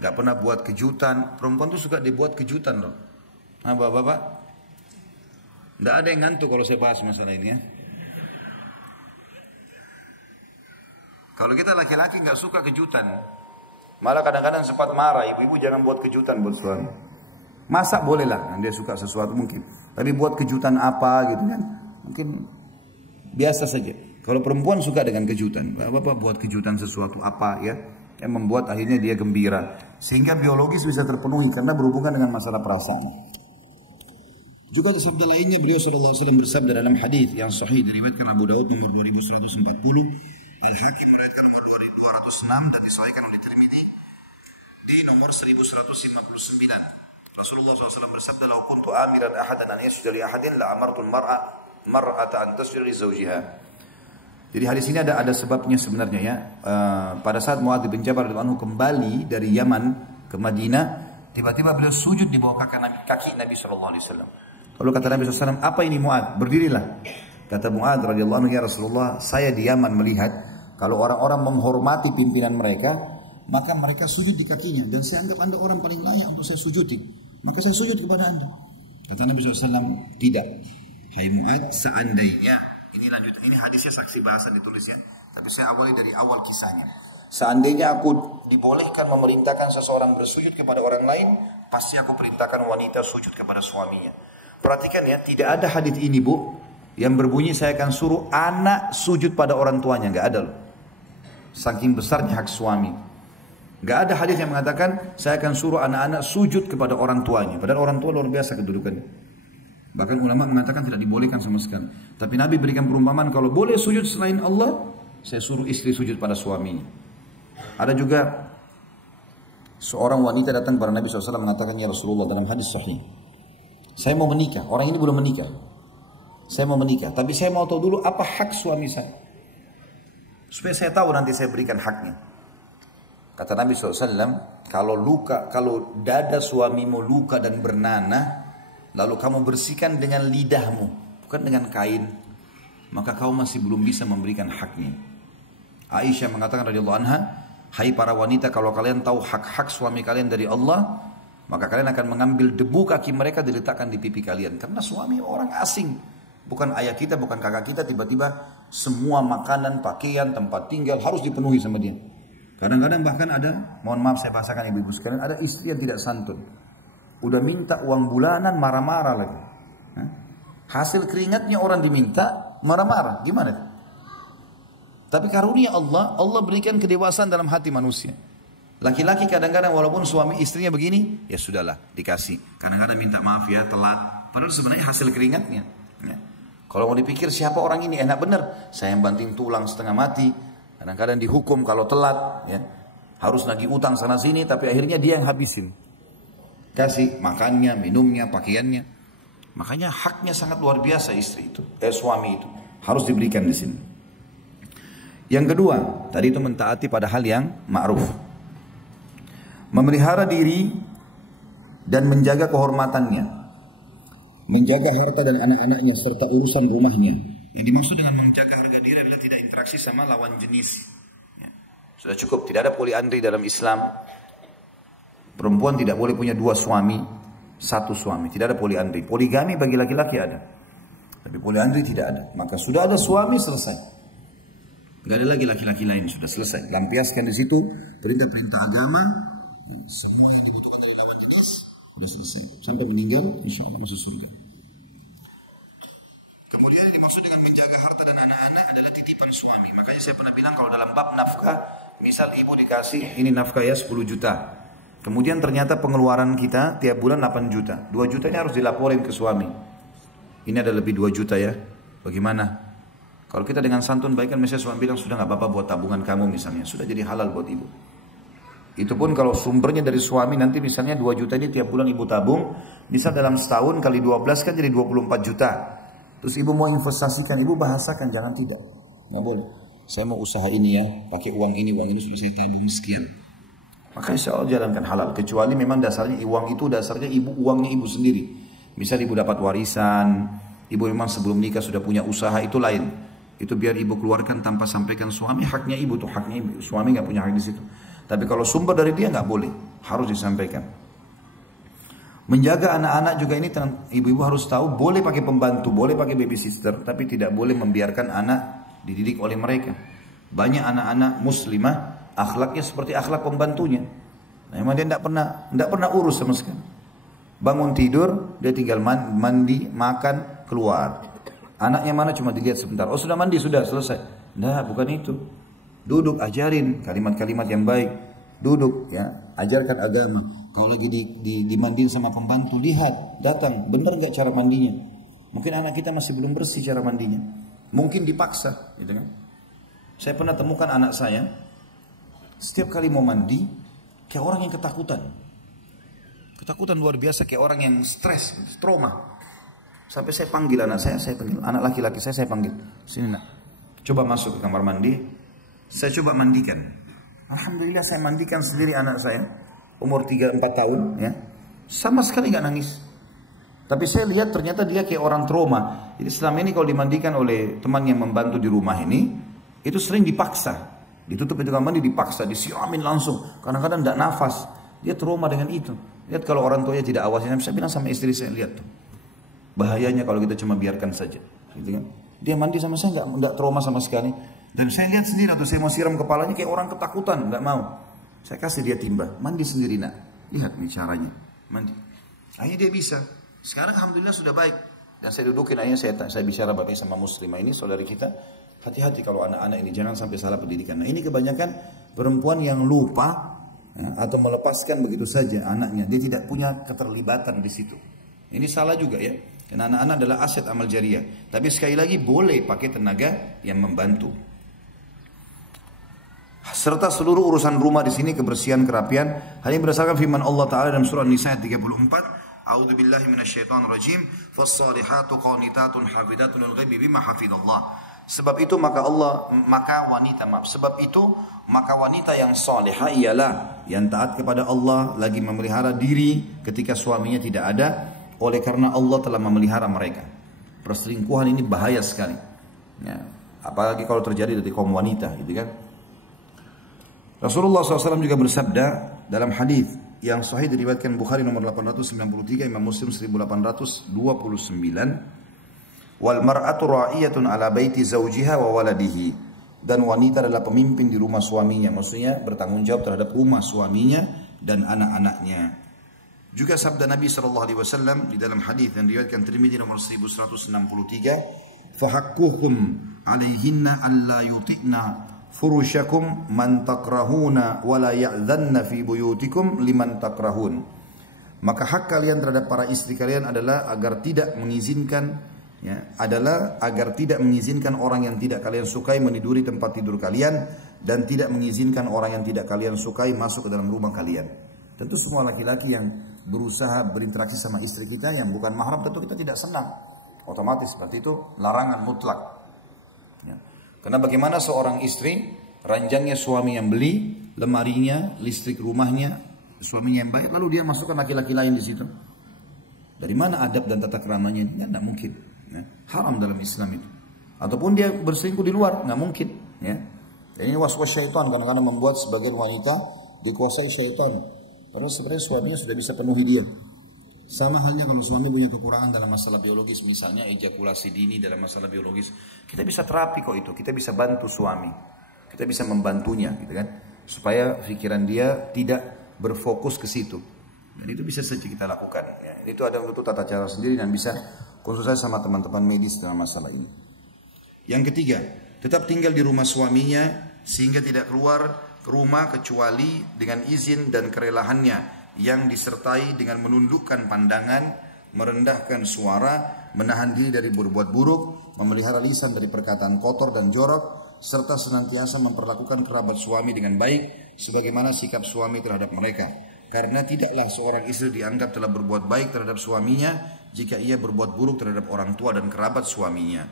nggak pernah buat kejutan. Perempuan tuh suka dibuat kejutan loh. Nah bapak-bapak, nggak ada yang ngantuk kalau saya bahas masalah ini ya. Kalau kita laki-laki nggak suka kejutan, malah kadang-kadang sempat marah, ibu-ibu jangan buat kejutan buat suami. Masak boleh lah, dia suka sesuatu mungkin. Tapi buat kejutan apa gitu kan, mungkin biasa saja. Kalau perempuan suka dengan kejutan, bapak buat kejutan sesuatu apa ya, yang membuat akhirnya dia gembira. Sehingga biologis bisa terpenuhi karena berhubungan dengan masalah perasaan. Juga di sabda lainnya beliau SAW bersabda dalam hadis yang sahih diriwayatkan Abu Daud nomor 2140 dan Hakim meriwayatkan nomor 2206 dan disahihkan oleh Tirmidzi di nomor 1159. Rasulullah SAW bersabda, "Lau kuntu amiran ahadan an yasjuda li ahadin la amartu al-mar'ata an tasjuda li zawjiha." Jadi hadis ini ada sebabnya sebenarnya ya. Pada saat Muadz bin Jabal radhiyallahu anhu kembali dari Yaman ke Madinah, tiba-tiba beliau sujud di bawah kaki Nabi SAW. Lalu kata Nabi SAW, apa ini Muadz? Berdirilah. Kata Muadz radhiyallahu anhu, ya Rasulullah, saya di Yaman melihat kalau orang-orang menghormati pimpinan mereka, maka mereka sujud di kakinya. Dan saya anggap anda orang paling layak untuk saya sujudi. Maka saya sujud kepada anda. Kata Nabi SAW, tidak. Hai Muadz, seandainya, ini hadisnya saksi bahasa ditulisnya, tapi saya awali dari awal kisahnya. Seandainya aku dibolehkan memerintahkan seseorang bersujud kepada orang lain, pasti aku perintahkan wanita sujud kepada suaminya. Perhatikan ya, tidak ada hadis ini Bu, yang berbunyi saya akan suruh anak sujud pada orang tuanya, nggak ada loh. Saking besarnya hak suami. Nggak ada hadis yang mengatakan saya akan suruh anak-anak sujud kepada orang tuanya. Padahal orang tua luar biasa kedudukannya. Bahkan ulama mengatakan tidak dibolehkan sama sekali. Tapi Nabi berikan perumpamaan kalau boleh sujud selain Allah, saya suruh istri sujud pada suaminya. Ada juga seorang wanita datang kepada Nabi SAW mengatakan, ya Rasulullah, dalam hadis sahih, saya mau menikah. Orang ini belum menikah. Saya mau menikah, tapi saya mau tahu dulu apa hak suami saya. Supaya saya tahu nanti saya berikan haknya. Kata Nabi SAW, kalau dada suamimu luka dan bernanah, lalu kamu bersihkan dengan lidahmu, bukan dengan kain, maka kau masih belum bisa memberikan haknya. Aisyah mengatakan radhiyallahu anha, hai para wanita, kalau kalian tahu hak-hak suami kalian dari Allah, maka kalian akan mengambil debu kaki mereka diletakkan di pipi kalian. Karena suami orang asing, bukan ayah kita, bukan kakak kita, tiba-tiba semua makanan, pakaian, tempat tinggal harus dipenuhi sama dia. Kadang-kadang bahkan ada, mohon maaf saya bahasakan ibu-ibu sekalian, ada istri yang tidak santun. Udah minta uang bulanan, marah-marah lagi. Hasil keringatnya orang diminta, marah-marah. Gimana? Tapi karunia Allah berikan kedewasaan dalam hati manusia. Laki-laki kadang-kadang walaupun suami istrinya begini, ya sudahlah, dikasih. Kadang-kadang minta maaf ya, telat. Padahal sebenarnya hasil keringatnya. Ya. Kalau mau dipikir siapa orang ini, enak bener. Saya yang banting tulang setengah mati. Kadang-kadang dihukum kalau telat. Ya. Harus nagih utang sana sini, tapi akhirnya dia yang habisin. Kasih makannya, minumnya, pakaiannya. Makanya haknya sangat luar biasa istri itu, suami itu harus diberikan di sini. Yang kedua, tadi itu mentaati pada hal yang ma'ruf. Memelihara diri dan menjaga kehormatannya. Menjaga harta dan anak-anaknya serta urusan rumahnya. Yang dimaksud dengan menjaga harga diri adalah tidak interaksi sama lawan jenis. Ya. Sudah cukup, tidak ada poliandri dalam Islam. Perempuan tidak boleh punya dua suami, satu suami. Tidak ada poliandri. Poligami bagi laki-laki ada. Tapi poliandri tidak ada. Maka sudah ada suami, selesai. Gak ada lagi laki-laki lain, sudah selesai. Lampiaskan di situ perintah-perintah agama. Semua yang dibutuhkan dari lawan jenis sudah selesai. Sampai meninggal, insya Allah masuk surga. Kemudian yang dimaksud dengan menjaga harta dan anak-anak adalah titipan suami. Makanya saya pernah bilang kalau dalam bab nafkah, misal ibu dikasih, ini nafkah ya 10 juta. Kemudian ternyata pengeluaran kita tiap bulan 8 juta. 2 jutanya harus dilaporin ke suami. Ini ada lebih 2 juta ya. Bagaimana? Kalau kita dengan santun baik kan misalnya suami bilang sudah gak apa-apa buat tabungan kamu misalnya. Sudah jadi halal buat ibu. Itu pun kalau sumbernya dari suami nanti misalnya 2 juta ini tiap bulan ibu tabung. Bisa dalam setahun kali 12 kan jadi 24 juta. Terus ibu mau investasikan, ibu bahasakan, jangan tidak. Nggak boleh. Saya mau usaha ini ya, pakai uang ini sudah saya tabung sekian. Maka insya Allah jalankan halal. Kecuali memang dasarnya uang itu dasarnya uangnya ibu sendiri. Misal ibu dapat warisan, ibu memang sebelum nikah sudah punya usaha, itu lain. Itu biar ibu keluarkan tanpa sampaikan suami, haknya ibu tuh, haknya ibu. Suami nggak punya hak di situ. Tapi kalau sumber dari dia nggak boleh, harus disampaikan. Menjaga anak-anak juga ini ibu-ibu harus tahu, boleh pakai pembantu, boleh pakai babysitter, tapi tidak boleh membiarkan anak dididik oleh mereka. Banyak anak-anak muslimah akhlaknya seperti akhlak pembantunya. Memang dia tidak pernah urus sama sekali. Bangun tidur, dia tinggal mandi, makan, keluar. Anaknya mana cuma dilihat sebentar. Oh sudah mandi, sudah selesai. Nah bukan itu. Duduk, ajarin kalimat-kalimat yang baik. Duduk, ya, ajarkan agama. Kalau lagi dimandiin sama pembantu, lihat, datang, benar nggak cara mandinya? Mungkin anak kita masih belum bersih cara mandinya. Mungkin dipaksa, gitu kan? Saya pernah temukan anak saya, setiap kali mau mandi, kayak orang yang ketakutan. Ketakutan luar biasa, kayak orang yang stres, trauma. Sampai saya panggil anak saya panggil anak laki-laki saya panggil. Sini nak, Coba masuk ke kamar mandi, saya coba mandikan. Alhamdulillah saya mandikan sendiri anak saya, umur 3-4 tahun ya. Sama sekali nggak nangis. Tapi saya lihat ternyata dia kayak orang trauma. Jadi selama ini kalau dimandikan oleh teman yang membantu di rumah ini, itu sering dipaksa. Ditutup itu kamar mandi dipaksa, disiramin langsung. Kadang-kadang tidak nafas. Dia trauma dengan itu. Lihat kalau orang tuanya tidak awasin, saya bilang sama istri saya, lihat tuh. Bahayanya kalau kita cuma biarkan saja. Gitu kan? Dia mandi sama saya nggak trauma sama sekali. Dan saya lihat sendiri atau saya mau siram kepalanya kayak orang ketakutan, nggak mau. Saya kasih dia timba, mandi sendiri nak. Lihat nih caranya, mandi. Akhirnya dia bisa. Sekarang alhamdulillah sudah baik. Dan saya dudukin akhirnya saya bicara bapak sama muslimah ini saudari kita. Hati-hati kalau anak-anak ini jangan sampai salah pendidikan. Nah ini kebanyakan perempuan yang lupa ya, atau melepaskan begitu saja anaknya. Dia tidak punya keterlibatan di situ. Ini salah juga ya. Karena anak-anak adalah aset amal jariah. Tapi sekali lagi boleh pakai tenaga yang membantu. Serta seluruh urusan rumah di sini kebersihan, kerapian. Hal ini berdasarkan firman Allah Taala dalam surah Nisa 34. A'udzu billahi minasyaitonir rajim. Fas-salihatu qanitatun hafidatun lil-ghaibi bima hafidallah. Sebab itu maka wanita yang salihah ialah yang taat kepada Allah, lagi memelihara diri ketika suaminya tidak ada, oleh karena Allah telah memelihara mereka. Perselingkuhan ini bahaya sekali. Ya, apalagi kalau terjadi dari kaum wanita, gitu kan? Rasulullah SAW juga bersabda dalam hadis yang sahih diriwayatkan Bukhari nomor 893, Imam Muslim 1829, wal mar'atu ra'iyatun ala baiti zawjiha wa waladihi, dan wanita adalah pemimpin di rumah suaminya, maksudnya bertanggung jawab terhadap rumah suaminya dan anak-anaknya. Juga sabda Nabi SAW di dalam hadis yang diriwayatkan Tirmidzi nomor 1163, fahaqquhum 'alaihinna alla yuti'na furushakum man takrahuna wa la ya'dhanna fi buyutikum liman takrahun. Maka hak kalian terhadap para istri kalian adalah agar tidak mengizinkan orang yang tidak kalian sukai meniduri tempat tidur kalian, dan tidak mengizinkan orang yang tidak kalian sukai masuk ke dalam rumah kalian. Tentu semua laki-laki yang berusaha berinteraksi sama istri kita yang bukan mahram, tentu kita tidak senang. Otomatis seperti itu larangan mutlak. Ya. Karena bagaimana seorang istri, ranjangnya suami yang beli, lemarinya, listrik rumahnya, suaminya yang baik, lalu dia masukkan laki-laki lain di situ. Dari mana adab dan tata keramanya ini? Tidak mungkin. Ya. Haram dalam Islam itu. Ataupun dia berselingkuh di luar, nggak mungkin. Ya. Dan ini was-was syaitan, kadang-kadang membuat sebagian wanita dikuasai syaitan. Karena sebenarnya suaminya sudah bisa penuhi dia. Sama halnya kalau suami punya kekurangan dalam masalah biologis, misalnya ejakulasi dini dalam masalah biologis, kita bisa terapi kok itu, kita bisa bantu suami, kita bisa membantunya, gitu kan, supaya pikiran dia tidak berfokus ke situ. Dan itu bisa saja kita lakukan. Ya. Itu ada untuk tata cara sendiri dan bisa konsultasi sama teman-teman medis dalam masalah ini. Yang ketiga, tetap tinggal di rumah suaminya sehingga tidak keluar ke rumah kecuali dengan izin dan kerelaannya, yang disertai dengan menundukkan pandangan, merendahkan suara, menahan diri dari berbuat buruk, memelihara lisan dari perkataan kotor dan jorok, serta senantiasa memperlakukan kerabat suami dengan baik sebagaimana sikap suami terhadap mereka. Karena tidaklah seorang istri dianggap telah berbuat baik terhadap suaminya jika ia berbuat buruk terhadap orang tua dan kerabat suaminya.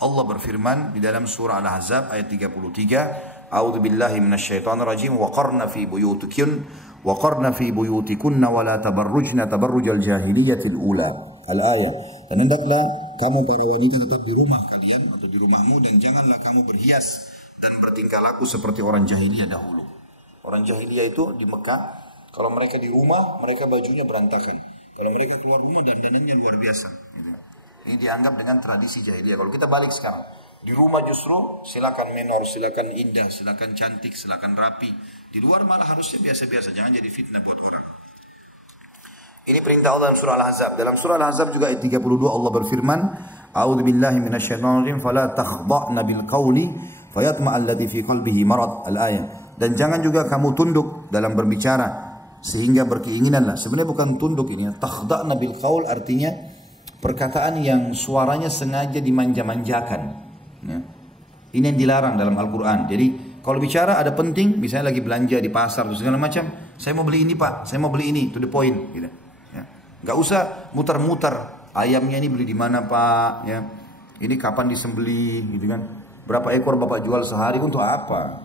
Allah berfirman di dalam surah Al-Ahzab ayat 33, A'udzu billahi minasyaitonir rajim, wa qarna fi buyutikunna wa la tabarrujna tabarrujal jahiliyatil ula. Al-ayat. Dan hendaklah kamu para wanita tetap di rumah kalian atau di rumahmu, dan janganlah kamu berhias dan bertingkah laku seperti orang jahiliyah dahulu. Orang jahiliyah itu di Mekah, kalau mereka di rumah mereka bajunya berantakan. Kalau mereka keluar rumah dandanannya luar biasa. Gitu. Ini dianggap dengan tradisi jahiliyah. Kalau kita balik sekarang, di rumah justru silakan menor, silakan indah, silakan cantik, silakan rapi. Di luar malah harusnya biasa-biasa, jangan jadi fitnah buat orang. Ini perintah Allah dalam surah Al-Ahzab. Dalam surah Al-Ahzab juga ayat 32 Allah berfirman, A'udzu billahi minasyaitonir rajim, fala takhda'na bil qawli fayatma alladhi fi qalbihi marad. Al-ayat. Dan jangan juga kamu tunduk dalam berbicara sehingga berkeinginanlah. Sebenarnya bukan tunduk ini, takhda'na bil qaul artinya perkataan yang suaranya sengaja dimanja-manjakan. Ya. Ini yang dilarang dalam Al-Quran. Jadi kalau bicara ada penting, misalnya lagi belanja di pasar atau segala macam, saya mau beli ini pak, saya mau beli ini, to the point, gitu. Ya. Gak usah muter-muter, ayamnya ini beli di mana pak, ya. Ini kapan disembeli, gitu kan. Berapa ekor bapak jual sehari untuk apa?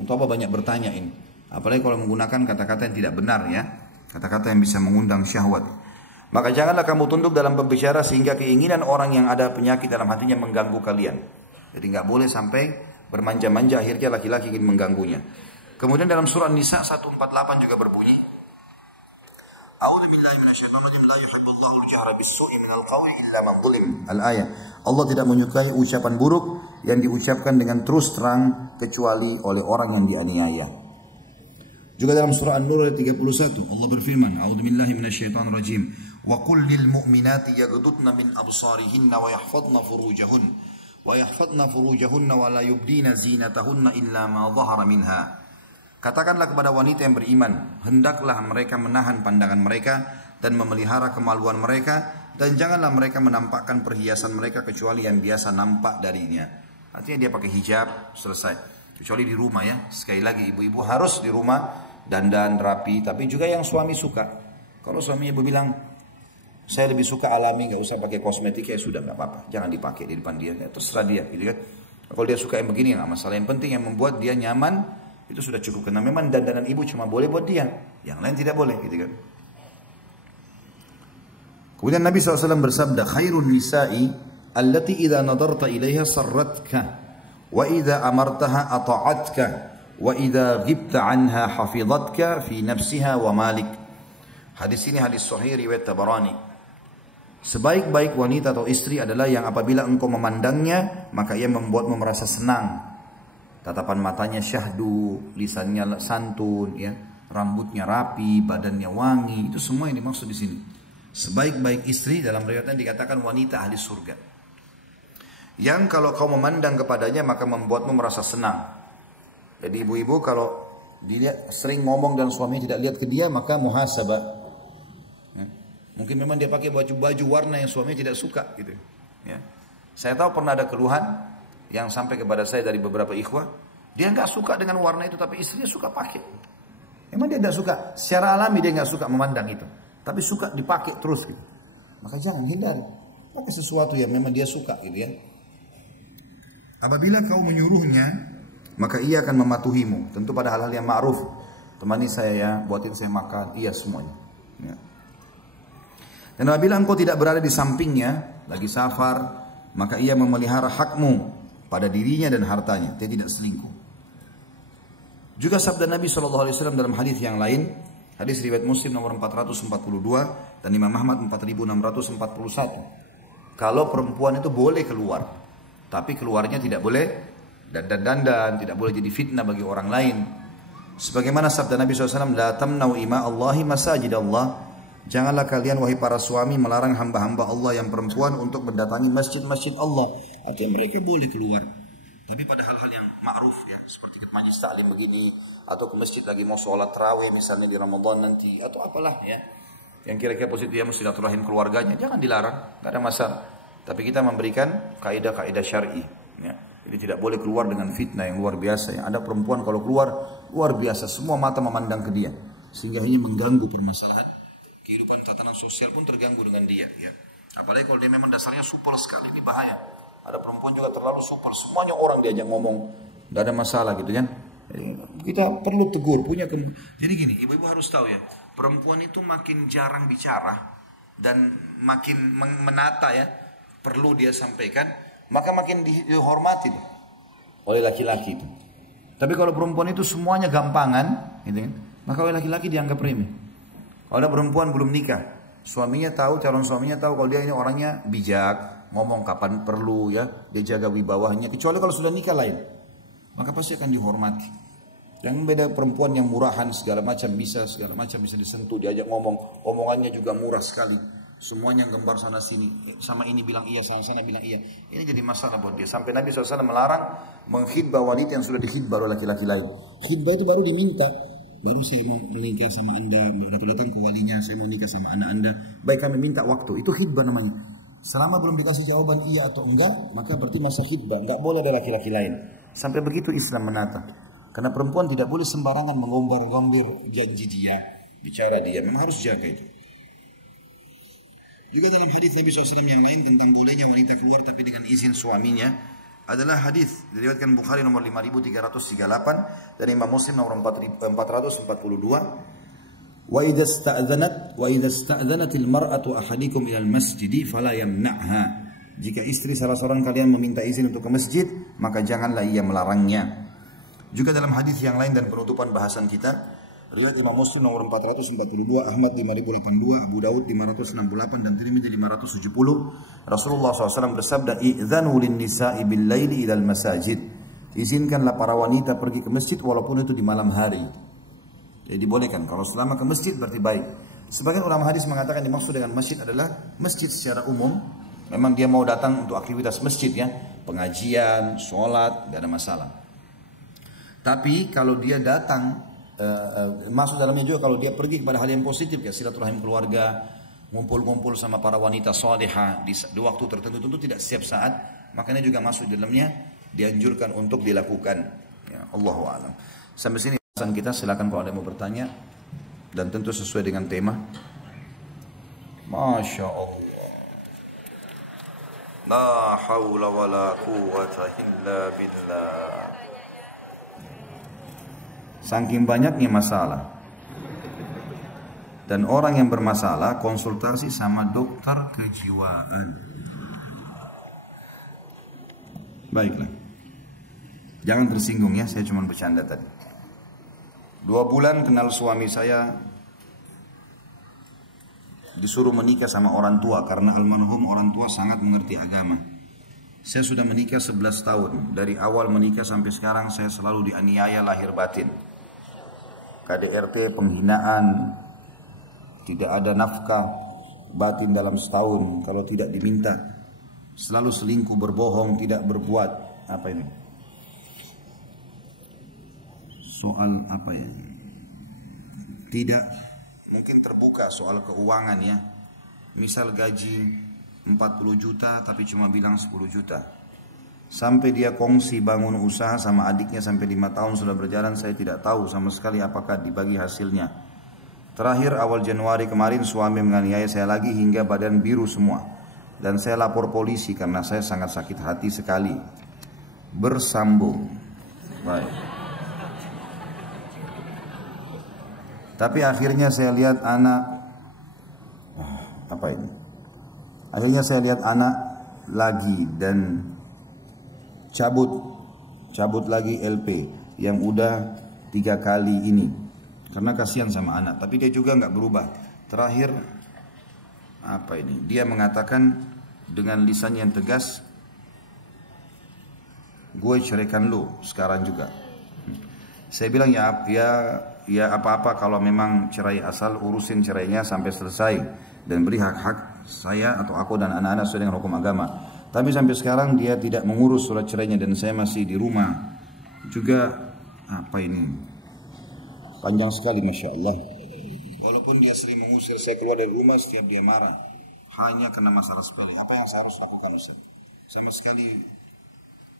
Untuk apa banyak bertanya ini? Apalagi kalau menggunakan kata-kata yang tidak benar ya. Kata-kata yang bisa mengundang syahwat. Maka janganlah kamu tunduk dalam berbicara sehingga keinginan orang yang ada penyakit dalam hatinya mengganggu kalian. Jadi nggak boleh sampai bermanja-manja akhirnya laki-laki ingin mengganggunya. Kemudian dalam surah Nisa 148 juga berbunyi, A'udzu billahi minasyaitonir rajim, la yuhibbullahu al-jahra bis-su'i minal qawli illa man zulim. Al-ayah. Allah tidak menyukai ucapan buruk yang diucapkan dengan terus terang kecuali oleh orang yang dianiaya. Juga dalam surah An-Nur ayat 31 Allah berfirman, A'udzu billahi minasyaitonir rajim, wa qul lil mu'minati yaghdudna min absarihinna wa yahfazna furujahunna wa la yubdina zinatahunna illa ma dhahara minha. Katakanlah kepada wanita yang beriman, hendaklah mereka menahan pandangan mereka dan memelihara kemaluan mereka, dan janganlah mereka menampakkan perhiasan mereka kecuali yang biasa nampak darinya. Artinya dia pakai hijab, selesai. Kecuali di rumah ya. Sekali lagi ibu-ibu harus di rumah dandan rapi, tapi juga yang suami suka. Kalau suami ibu bilang, saya lebih suka alami, nggak usah pakai kosmetik, ya sudah nggak apa-apa, jangan dipakai di depan dia, ya, terserah dia, gitu kan. Kalau dia suka yang begini nggak masalah, yang penting yang membuat dia nyaman itu sudah cukup. Karena memang dandanan ibu cuma boleh buat dia, yang lain tidak boleh, gitu kan. Kemudian Nabi SAW bersabda, khairun nisa'i allati idza nadarta ilaiha sarratka wa idza amartaha ata'atka wa idza ghibta anha hafizatka fi nafsiha wa malik. Hadis ini hadis sahih riwayat Tabarani. Sebaik-baik wanita atau istri adalah yang apabila engkau memandangnya maka ia membuatmu merasa senang. Tatapan matanya syahdu, lisannya santun, ya, rambutnya rapi, badannya wangi, itu semua yang dimaksud di sini. Sebaik-baik istri dalam riwayatnya dikatakan wanita ahli surga. Yang kalau kau memandang kepadanya maka membuatmu merasa senang. Jadi ibu-ibu kalau dia sering ngomong dan suaminya tidak lihat ke dia maka muhasabah. Ya. Mungkin memang dia pakai baju-baju warna yang suaminya tidak suka gitu. Ya. Saya tahu pernah ada keluhan yang sampai kepada saya dari beberapa ikhwah, dia nggak suka dengan warna itu tapi istrinya suka pakai. Memang dia nggak suka, secara alami dia nggak suka memandang itu, tapi suka dipakai terus gitu. Maka jangan hindari, pakai sesuatu yang memang dia suka gitu ya. Apabila kau menyuruhnya, maka ia akan mematuhimu. Tentu pada hal-hal yang ma'ruf. Temani saya ya, buatin saya makan, iya semuanya. Ya. Dan apabila engkau tidak berada di sampingnya, lagi safar, maka ia memelihara hakmu pada dirinya dan hartanya. Dia tidak selingkuh. Juga sabda Nabi SAW dalam hadis yang lain, hadis riwayat Muslim nomor 442 dan Imam Ahmad 4641. Kalau perempuan itu boleh keluar, tapi keluarnya tidak boleh dandan-dandan, tidak boleh jadi fitnah bagi orang lain. Sebagaimana sabda Nabi SAW, la tamnau ima Allahi masajid Allah. Janganlah kalian wahai para suami melarang hamba-hamba Allah yang perempuan untuk mendatangi masjid-masjid Allah. Artinya mereka boleh keluar, tapi pada hal-hal yang ma'ruf ya, seperti ke majlis taklim begini, atau ke masjid lagi mau sholat tarawih misalnya di Ramadan nanti, atau apalah ya, yang kira-kira positif dia mesti silaturahim keluarganya, jangan dilarang, gak ada masalah. Tapi kita memberikan kaidah-kaidah syar'i. Ya. Jadi tidak boleh keluar dengan fitnah yang luar biasa. Yang ada perempuan kalau keluar luar biasa, semua mata memandang ke dia, sehingga ini mengganggu permasalahan kehidupan tatanan sosial pun terganggu dengan dia. Ya. Apalagi kalau dia memang dasarnya super sekali, ini bahaya. Ada perempuan juga terlalu super, semuanya orang diajak ngomong, tidak ada masalah gitu kan. Kita perlu tegur, jadi gini, ibu-ibu harus tahu ya, perempuan itu makin jarang bicara dan makin menata ya, perlu dia sampaikan, maka makin dihormati oleh laki-laki itu. Tapi kalau perempuan itu semuanya gampangan, gitu kan, maka oleh laki-laki dianggap remeh. Kalau ada perempuan belum nikah, suaminya tahu, calon suaminya tahu kalau dia ini orangnya bijak, ngomong kapan perlu ya, dia jaga wibawahnya. Kecuali kalau sudah nikah lain, maka pasti akan dihormati. Yang beda perempuan yang murahan segala macam bisa disentuh, diajak ngomong, omongannya juga murah sekali. Semuanya gambar sana sini, sama ini bilang iya, sama sana bilang iya. Ini jadi masalah buat dia. Sampai Nabi SAW melarang menghidbah wanita yang sudah dihidbah oleh laki-laki lain. Hidbah itu baru diminta. Baru saya mau menikah sama anda, datang ke walinya, saya mau nikah sama anak anda. Baik kami minta waktu, itu hidbah namanya. Selama belum dikasih jawaban iya atau enggak, maka berarti masa hidbah. Enggak boleh ada laki-laki lain. Sampai begitu Islam menata. Karena perempuan tidak boleh sembarangan mengombar-ngombir janji dia, bicara dia. Memang harus jaga itu. Juga dalam hadis Nabi SAW yang lain tentang bolehnya wanita keluar tapi dengan izin suaminya, adalah hadis diriwayatkan Bukhari nomor 5338 dan Imam Muslim nomor 4442. Wa idza sta'dzanatil mar'atu ahadikum ilal masjidi fala yamna'ha. Jika istri salah seorang kalian meminta izin untuk ke masjid, maka janganlah ia melarangnya. Juga dalam hadis yang lain dan penutupan bahasan kita, riwayat Imam Muslim nomor 442, Ahmad 5082, Abu Daud 568 dan Tirmidzi 570, Rasulullah SAW bersabda, "Idzanu lin-nisa'i bil-laili ilal masajid." Izinkanlah para wanita pergi ke masjid walaupun itu di malam hari. Jadi dibolehkan. Kalau selama ke masjid berarti baik. Sebagian ulama hadis mengatakan dimaksud dengan masjid adalah masjid secara umum. Memang dia mau datang untuk aktivitas masjid ya, pengajian, sholat, tidak ada masalah. Tapi kalau dia datang, masuk dalamnya juga kalau dia pergi kepada hal yang positif ya, silaturahim keluarga, ngumpul-ngumpul sama para wanita salihah di waktu tertentu, tentu tidak setiap saat, makanya juga masuk di dalamnya dianjurkan untuk dilakukan. Ya, Allahu a'lam. Sampai sini bahasan kita, silakan kalau ada yang mau bertanya dan tentu sesuai dengan tema. Masya Allah. La haula wa la quwwata illa billah. Saking banyaknya masalah dan orang yang bermasalah konsultasi sama dokter kejiwaan. Baiklah, jangan tersinggung ya, saya cuma bercanda tadi. 2 bulan kenal suami saya, disuruh menikah sama orang tua karena almarhum orang tua sangat mengerti agama. Saya sudah menikah 11 tahun. Dari awal menikah sampai sekarang saya selalu dianiaya lahir batin. KDRT, penghinaan, tidak ada nafkah batin dalam setahun kalau tidak diminta. Selalu selingkuh, berbohong, tidak berbuat. Apa ini? Soal apa ya? Tidak, mungkin terbuka soal keuangan ya. Misal gaji 40 juta tapi cuma bilang 10 juta. Sampai dia kongsi bangun usaha sama adiknya sampai 5 tahun sudah berjalan, saya tidak tahu sama sekali apakah dibagi hasilnya. Terakhir awal Januari kemarin suami menganiaya saya lagi hingga badan biru semua. Dan saya lapor polisi karena saya sangat sakit hati sekali. Bersambung. Baik. Tapi akhirnya saya lihat anak, apa ini? Akhirnya saya lihat anak lagi dan cabut lagi LP yang udah 3 kali ini karena kasihan sama anak, tapi dia juga nggak berubah. Terakhir apa ini? Dia mengatakan dengan lisan yang tegas, gue ceraikan lu sekarang juga. Saya bilang ya apa-apa kalau memang cerai, asal urusin cerainya sampai selesai dan beri hak-hak saya atau aku dan anak-anak sesuai dengan hukum agama. Tapi sampai sekarang dia tidak mengurus surat cerainya dan saya masih di rumah. Juga apa ini? Panjang sekali Masya Allah. Walaupun dia sering mengusir saya keluar dari rumah, setiap dia marah. Hanya kena masalah sepele. Apa yang saya harus lakukan Ustaz? Sama sekali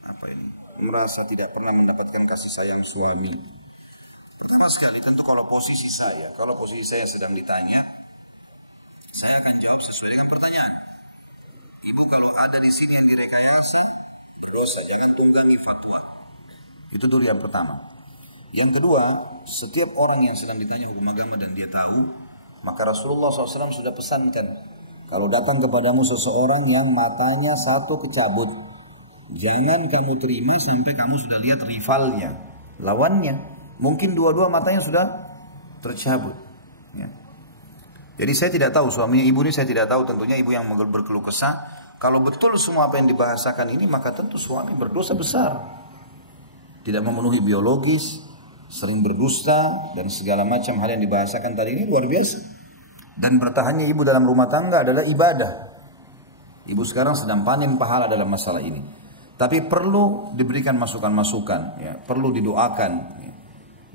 apa ini? Merasa tidak pernah mendapatkan kasih sayang suami. Pertama sekali tentu kalau posisi saya sedang ditanya, saya akan jawab sesuai dengan pertanyaan. Ibu kalau ada di sini yang direkayasa, dosa, jangan tunggangi fatwa. Itu dulu yang pertama. Yang kedua, setiap orang yang sedang ditanya hukum agama dan dia tahu, maka Rasulullah SAW sudah pesankan, kalau datang kepadamu seseorang yang matanya satu kecabut, jangan kamu terima sampai kamu sudah lihat rivalnya, lawannya. Mungkin dua-dua matanya sudah tercabut. Ya. Jadi saya tidak tahu, suaminya ibu ini saya tidak tahu, tentunya ibu yang berkeluh kesah. Kalau betul semua apa yang dibahasakan ini, maka tentu suami berdosa besar. Tidak memenuhi biologis, sering berdusta, dan segala macam hal yang dibahasakan tadi ini luar biasa. Dan bertahannya ibu dalam rumah tangga adalah ibadah. Ibu sekarang sedang panen pahala dalam masalah ini. Tapi perlu diberikan masukan-masukan, ya, perlu didoakan. Ya.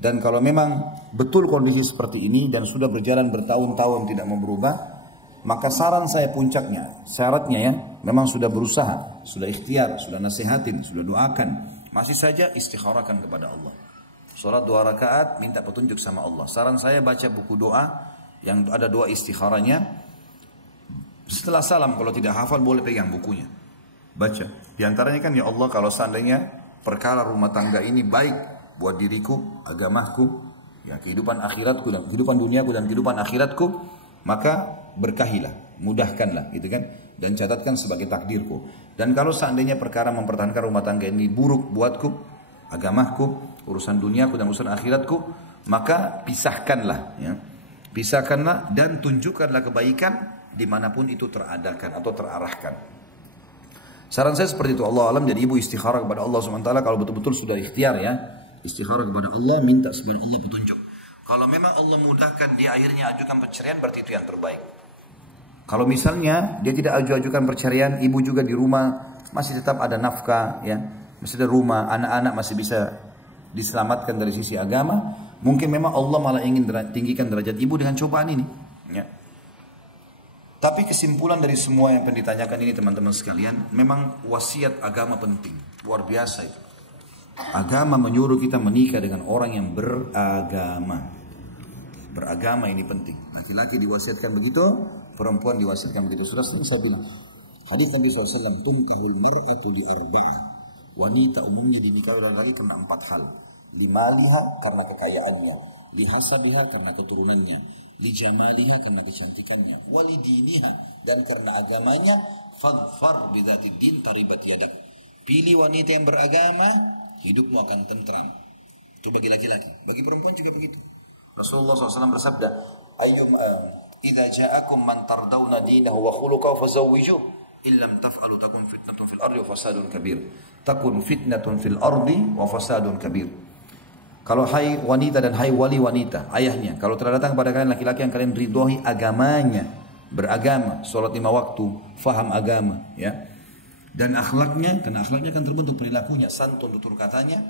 Dan kalau memang betul kondisi seperti ini dan sudah berjalan bertahun-tahun tidak mau berubah, maka saran saya puncaknya, syaratnya ya, memang sudah berusaha, sudah ikhtiar, sudah nasihatin, sudah doakan, masih saja istikharahkan kepada Allah. Sholat 2 rakaat, minta petunjuk sama Allah. Saran saya baca buku doa yang ada doa istikharahnya. Setelah salam, kalau tidak hafal boleh pegang bukunya. Baca. Di antaranya kan, ya Allah kalau seandainya perkara rumah tangga ini baik buat diriku, agamaku, ya kehidupan akhiratku dan kehidupan duniaku dan kehidupan akhiratku, maka berkahilah, mudahkanlah, gitu kan, dan catatkan sebagai takdirku. Dan kalau seandainya perkara mempertahankan rumah tangga ini buruk buatku, agamaku, urusan duniaku dan urusan akhiratku, maka pisahkanlah, ya. Pisahkanlah dan tunjukkanlah kebaikan dimanapun itu teradakan atau terarahkan. Saran saya seperti itu, Allah alam. Jadi ibu istikharah kepada Allah SWT kalau betul-betul sudah ikhtiar, ya. Istikharah kepada Allah, minta kepada Allah petunjuk. Kalau memang Allah mudahkan dia akhirnya ajukan perceraian, berarti itu yang terbaik. Kalau misalnya dia tidak ajukan perceraian, ibu juga di rumah masih tetap ada nafkah, ya, masih ada rumah, anak-anak masih bisa diselamatkan dari sisi agama, mungkin memang Allah malah ingin tinggikan derajat ibu dengan cobaan ini, ya. Tapi kesimpulan dari semua yang ditanyakan ini teman-teman sekalian, memang wasiat agama penting, luar biasa itu. Agama menyuruh kita menikah dengan orang yang beragama. Beragama ini penting. Laki-laki diwasiatkan begitu, perempuan diwasiatkan begitu. Sudah sering saya bilang, hadis Nabi SAW, tunkahul mar'atu li arba'a. Wanita umumnya dinikahi orang laki karena 4 hal. Limaliha karena kekayaannya, lihasabiha karena keturunannya, lijamaliha karena kecantikannya, walidiniha dan karena agamanya. Fadfar bidzatid din taribat yadak. Pilih wanita yang beragama, hidupmu akan tentram. Itu bagi laki-laki. Bagi perempuan juga begitu. Rasulullah SAW bersabda, idza ja'akum man tardawna dinahu wa khuluquhu fazawwijuh, illam taf'alu takun fitnatun fil ardi wa fasadun kabir. Takun fitnatun fil ardi wa fasadun kabir. Kalau hai wanita dan hai wali wanita, ayahnya, kalau telah datang kepada kalian laki-laki yang kalian ridhoi agamanya, beragama, sholat 5 waktu, faham agama, ya, dan akhlaknya, karena akhlaknya akan terbentuk perilakunya, santun tutur katanya,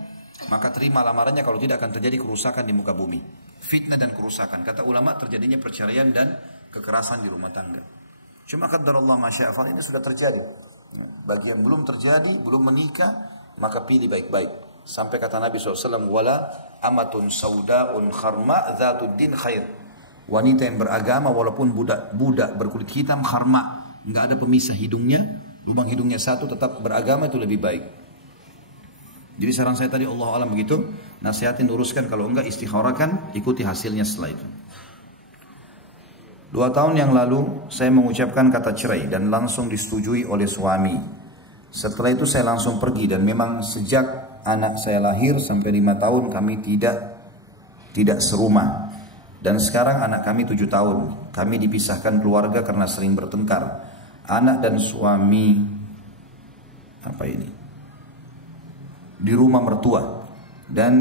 maka terima lamarannya. Kalau tidak akan terjadi kerusakan di muka bumi, fitnah dan kerusakan. Kata ulama terjadinya perceraian dan kekerasan di rumah tangga. Cuma qadarullah masya'afal, ini sudah terjadi. Bagi yang belum terjadi, belum menikah, maka pilih baik-baik. Sampai kata Nabi SAW, wala amatun sauda'un kharma dhatud din khair. Wanita yang beragama walaupun budak berkulit hitam kharma, enggak ada pemisah hidungnya, lubang hidungnya satu, tetap beragama, itu lebih baik. Jadi saran saya tadi, Allah alam begitu, nasihatin, luruskan, kalau enggak istikharahkan, ikuti hasilnya setelah itu. 2 tahun yang lalu saya mengucapkan kata cerai dan langsung disetujui oleh suami. Setelah itu saya langsung pergi, dan memang sejak anak saya lahir sampai 5 tahun kami tidak serumah. Dan sekarang anak kami 7 tahun. Kami dipisahkan keluarga karena sering bertengkar. Anak dan suami di rumah mertua, dan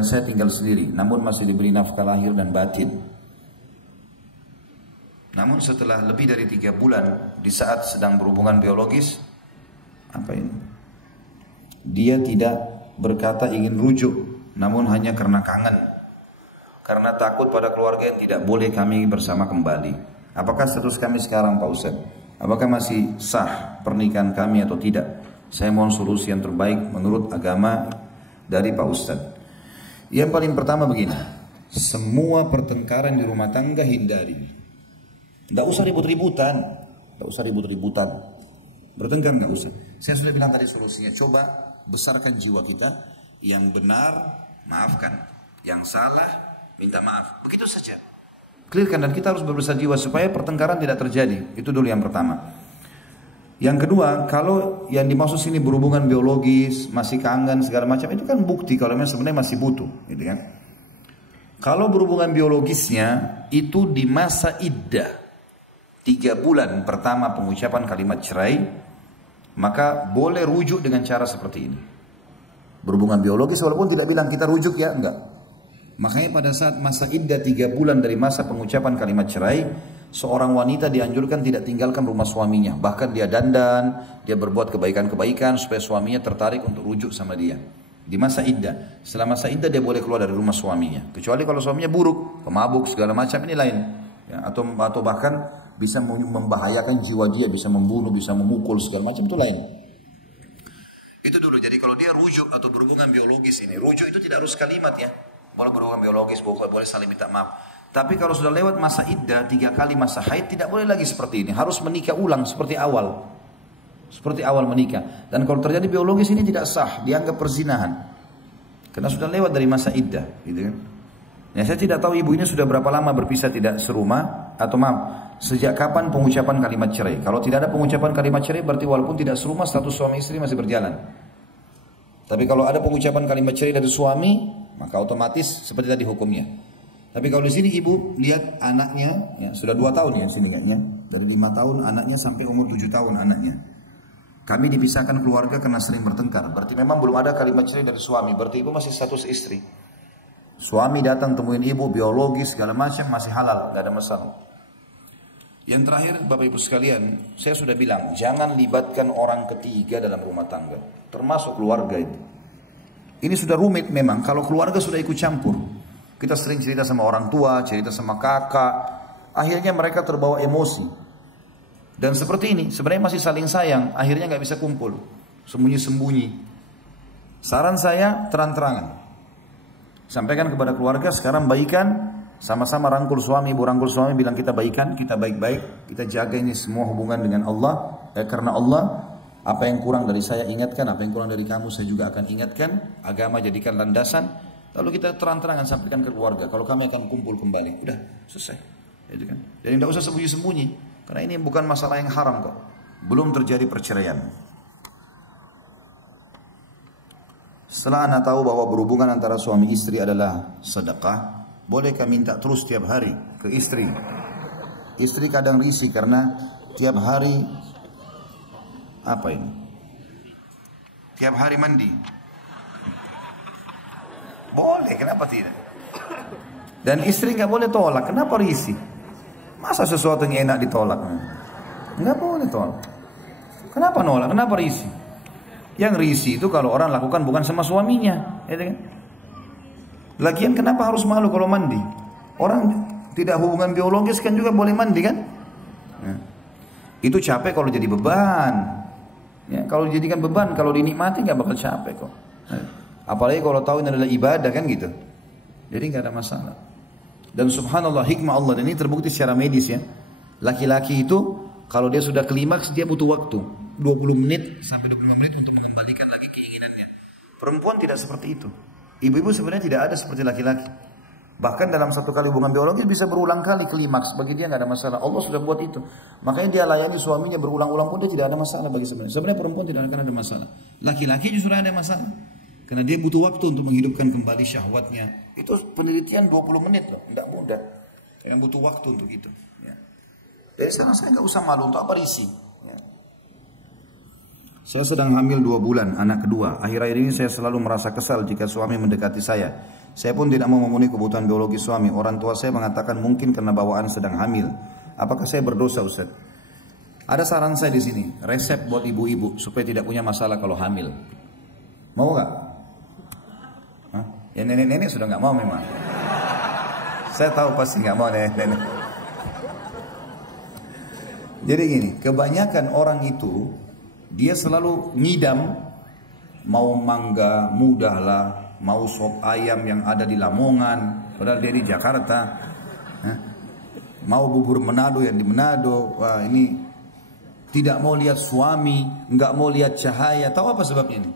saya tinggal sendiri, namun masih diberi nafkah lahir dan batin. Namun setelah lebih dari 3 bulan, di saat sedang berhubungan biologis, dia tidak berkata ingin rujuk, namun hanya karena kangen, karena takut pada keluarga yang tidak boleh kami bersama kembali. Apakah status kami sekarang, Pak Ustaz? Apakah masih sah pernikahan kami atau tidak? Saya mohon solusi yang terbaik menurut agama dari Pak Ustaz. Yang paling pertama begini, semua pertengkaran di rumah tangga hindari. Tidak usah ribut-ributan, bertengkar nggak usah. Saya sudah bilang tadi solusinya, coba besarkan jiwa kita. Yang benar maafkan, yang salah minta maaf, begitu saja. Clearkan, dan kita harus berbesar jiwa supaya pertengkaran tidak terjadi. Itu dulu yang pertama. Yang kedua, kalau yang dimaksud sini berhubungan biologis, masih kangen segala macam, itu kan bukti kalau memang sebenarnya masih butuh, gitu kan. Kalau berhubungan biologisnya itu di masa iddah, 3 bulan pertama pengucapan kalimat cerai, maka boleh rujuk dengan cara seperti ini. Berhubungan biologis walaupun tidak bilang kita rujuk, ya, enggak. Makanya pada saat masa iddah 3 bulan dari masa pengucapan kalimat cerai, seorang wanita dianjurkan tidak tinggalkan rumah suaminya. Bahkan dia dandan, dia berbuat kebaikan-kebaikan supaya suaminya tertarik untuk rujuk sama dia. Di masa iddah. Setelah masa iddah dia boleh keluar dari rumah suaminya. Kecuali kalau suaminya buruk, pemabuk segala macam, ini lain. Ya, atau bahkan bisa membahayakan jiwa dia, bisa membunuh, bisa memukul segala macam, itu lain. Itu dulu. Jadi kalau dia rujuk atau berhubungan biologis ini, rujuk itu tidak harus kalimat, ya. Boleh berhubungan biologis, boleh saling minta maaf. Tapi kalau sudah lewat masa iddah, 3 kali masa haid, tidak boleh lagi seperti ini. Harus menikah ulang seperti awal. seperti awal menikah. Dan kalau terjadi biologis ini tidak sah, dianggap perzinahan. Karena sudah lewat dari masa iddah, gitu kan. Ya, saya tidak tahu ibu ini sudah berapa lama berpisah tidak serumah, atau maaf, sejak kapan pengucapan kalimat cerai. Kalau tidak ada pengucapan kalimat cerai berarti walaupun tidak serumah status suami istri masih berjalan. Tapi kalau ada pengucapan kalimat cerai dari suami, maka otomatis seperti tadi hukumnya. Tapi kalau di sini ibu lihat anaknya, ya, sudah 2 tahun ya sini kayaknya. Dari 5 tahun anaknya sampai umur 7 tahun anaknya. Kami dipisahkan keluarga karena sering bertengkar. Berarti memang belum ada kalimat cerai dari suami. Berarti ibu masih status istri. Suami datang temuin ibu, biologis segala macam masih halal, nggak ada masalah. Yang terakhir Bapak Ibu sekalian, saya sudah bilang jangan libatkan orang ketiga dalam rumah tangga, termasuk keluarga itu. Ini sudah rumit memang kalau keluarga sudah ikut campur. Kita sering cerita sama orang tua, cerita sama kakak, akhirnya mereka terbawa emosi. Dan seperti ini, sebenarnya masih saling sayang, akhirnya nggak bisa kumpul, sembunyi-sembunyi. Saran saya terang-terangan. Sampaikan kepada keluarga, sekarang baikan, sama-sama rangkul suami, ibu rangkul suami, bilang kita baikan, kita baik-baik, kita jaga ini semua hubungan dengan Allah. Karena Allah, apa yang kurang dari saya ingatkan, apa yang kurang dari kamu saya juga akan ingatkan. Agama jadikan landasan, lalu kita terang-terangan sampaikan ke keluarga, kalau kami akan kumpul kembali, udah selesai. Gitu kan? Jadi tidak usah sembunyi-sembunyi, karena ini bukan masalah yang haram kok. Belum terjadi perceraian. Setelah anak tahu bahwa berhubungan antara suami istri adalah sedekah, bolehkah minta terus tiap hari ke istri? Istri kadang risih karena tiap hari apa ini? Tiap hari mandi. Boleh, kenapa tidak? Dan istri nggak boleh tolak. Kenapa risih? Masa sesuatu yang enak ditolak? Nggak boleh tolak. Kenapa nolak? Kenapa risih? Yang risih itu kalau orang lakukan bukan sama suaminya, ya kan? Lagian kenapa harus malu kalau mandi? Orang tidak hubungan biologis kan juga boleh mandi kan? Nah, itu capek kalau jadi beban. Ya, kalau dijadikan beban, kalau dinikmati nggak bakal capek kok. Nah, apalagi kalau tahu ini adalah ibadah kan gitu. Jadi nggak ada masalah. Dan subhanallah hikmah Allah, dan ini terbukti secara medis ya. Laki-laki itu kalau dia sudah klimaks dia butuh waktu 20 menit sampai 25 menit untuk mengembalikan lagi keinginannya. Perempuan tidak seperti itu. Ibu-ibu sebenarnya tidak ada seperti laki-laki. Bahkan dalam satu kali hubungan biologis bisa berulang kali klimaks. Bagi dia nggak ada masalah. Allah sudah buat itu. Makanya dia layani suaminya berulang-ulang pun dia tidak ada masalah bagi sebenarnya. Sebenarnya perempuan tidak akan ada masalah. Laki-laki justru ada masalah. Karena dia butuh waktu untuk menghidupkan kembali syahwatnya. Itu penelitian 20 menit loh. Tidak mudah. Yang butuh waktu untuk itu. Ya. Jadi sekarang saya nggak usah malu untuk apa risih. Ya. Saya sedang hamil 2 bulan, anak kedua. Akhir-akhir ini saya selalu merasa kesal jika suami mendekati saya. Saya pun tidak mau memenuhi kebutuhan biologis suami. Orang tua saya mengatakan mungkin karena bawaan sedang hamil. Apakah saya berdosa, Ustaz? Ada saran saya di sini, resep buat ibu-ibu supaya tidak punya masalah kalau hamil. Mau nggak? Ya nenek-nenek sudah nggak mau memang. Saya tahu pasti nggak mau nenek-nenek. Jadi gini, kebanyakan orang itu dia selalu ngidam, mau mangga mudah lah, mau sop ayam yang ada di Lamongan, padahal dia di Jakarta, mau bubur Manado yang di Manado. Wah ini tidak mau lihat suami, nggak mau lihat cahaya. Tahu apa sebabnya ini?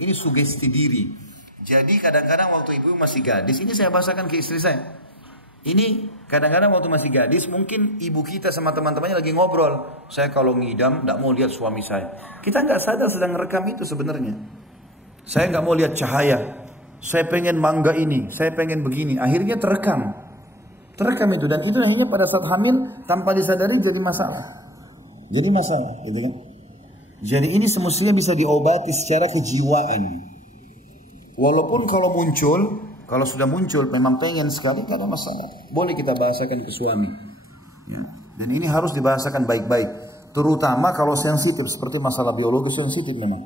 Ini sugesti diri. Jadi kadang-kadang waktu ibu masih gadis, ini saya bahasakan ke istri saya. Ini kadang-kadang waktu masih gadis, mungkin ibu kita sama teman-temannya lagi ngobrol. Saya kalau ngidam, nggak mau lihat suami saya. Kita nggak sadar sedang rekam itu sebenarnya. Saya nggak mau lihat cahaya. Saya pengen mangga ini, saya pengen begini. Akhirnya terekam itu, dan itu akhirnya pada saat hamil tanpa disadari jadi masalah. Gitu kan? Jadi ini semestinya bisa diobati secara kejiwaan. Walaupun kalau sudah muncul memang pengen sekali, tidak ada masalah. Boleh kita bahasakan ke suami. Ya. Dan ini harus dibahasakan baik-baik. Terutama kalau sensitif, seperti masalah biologis sensitif memang.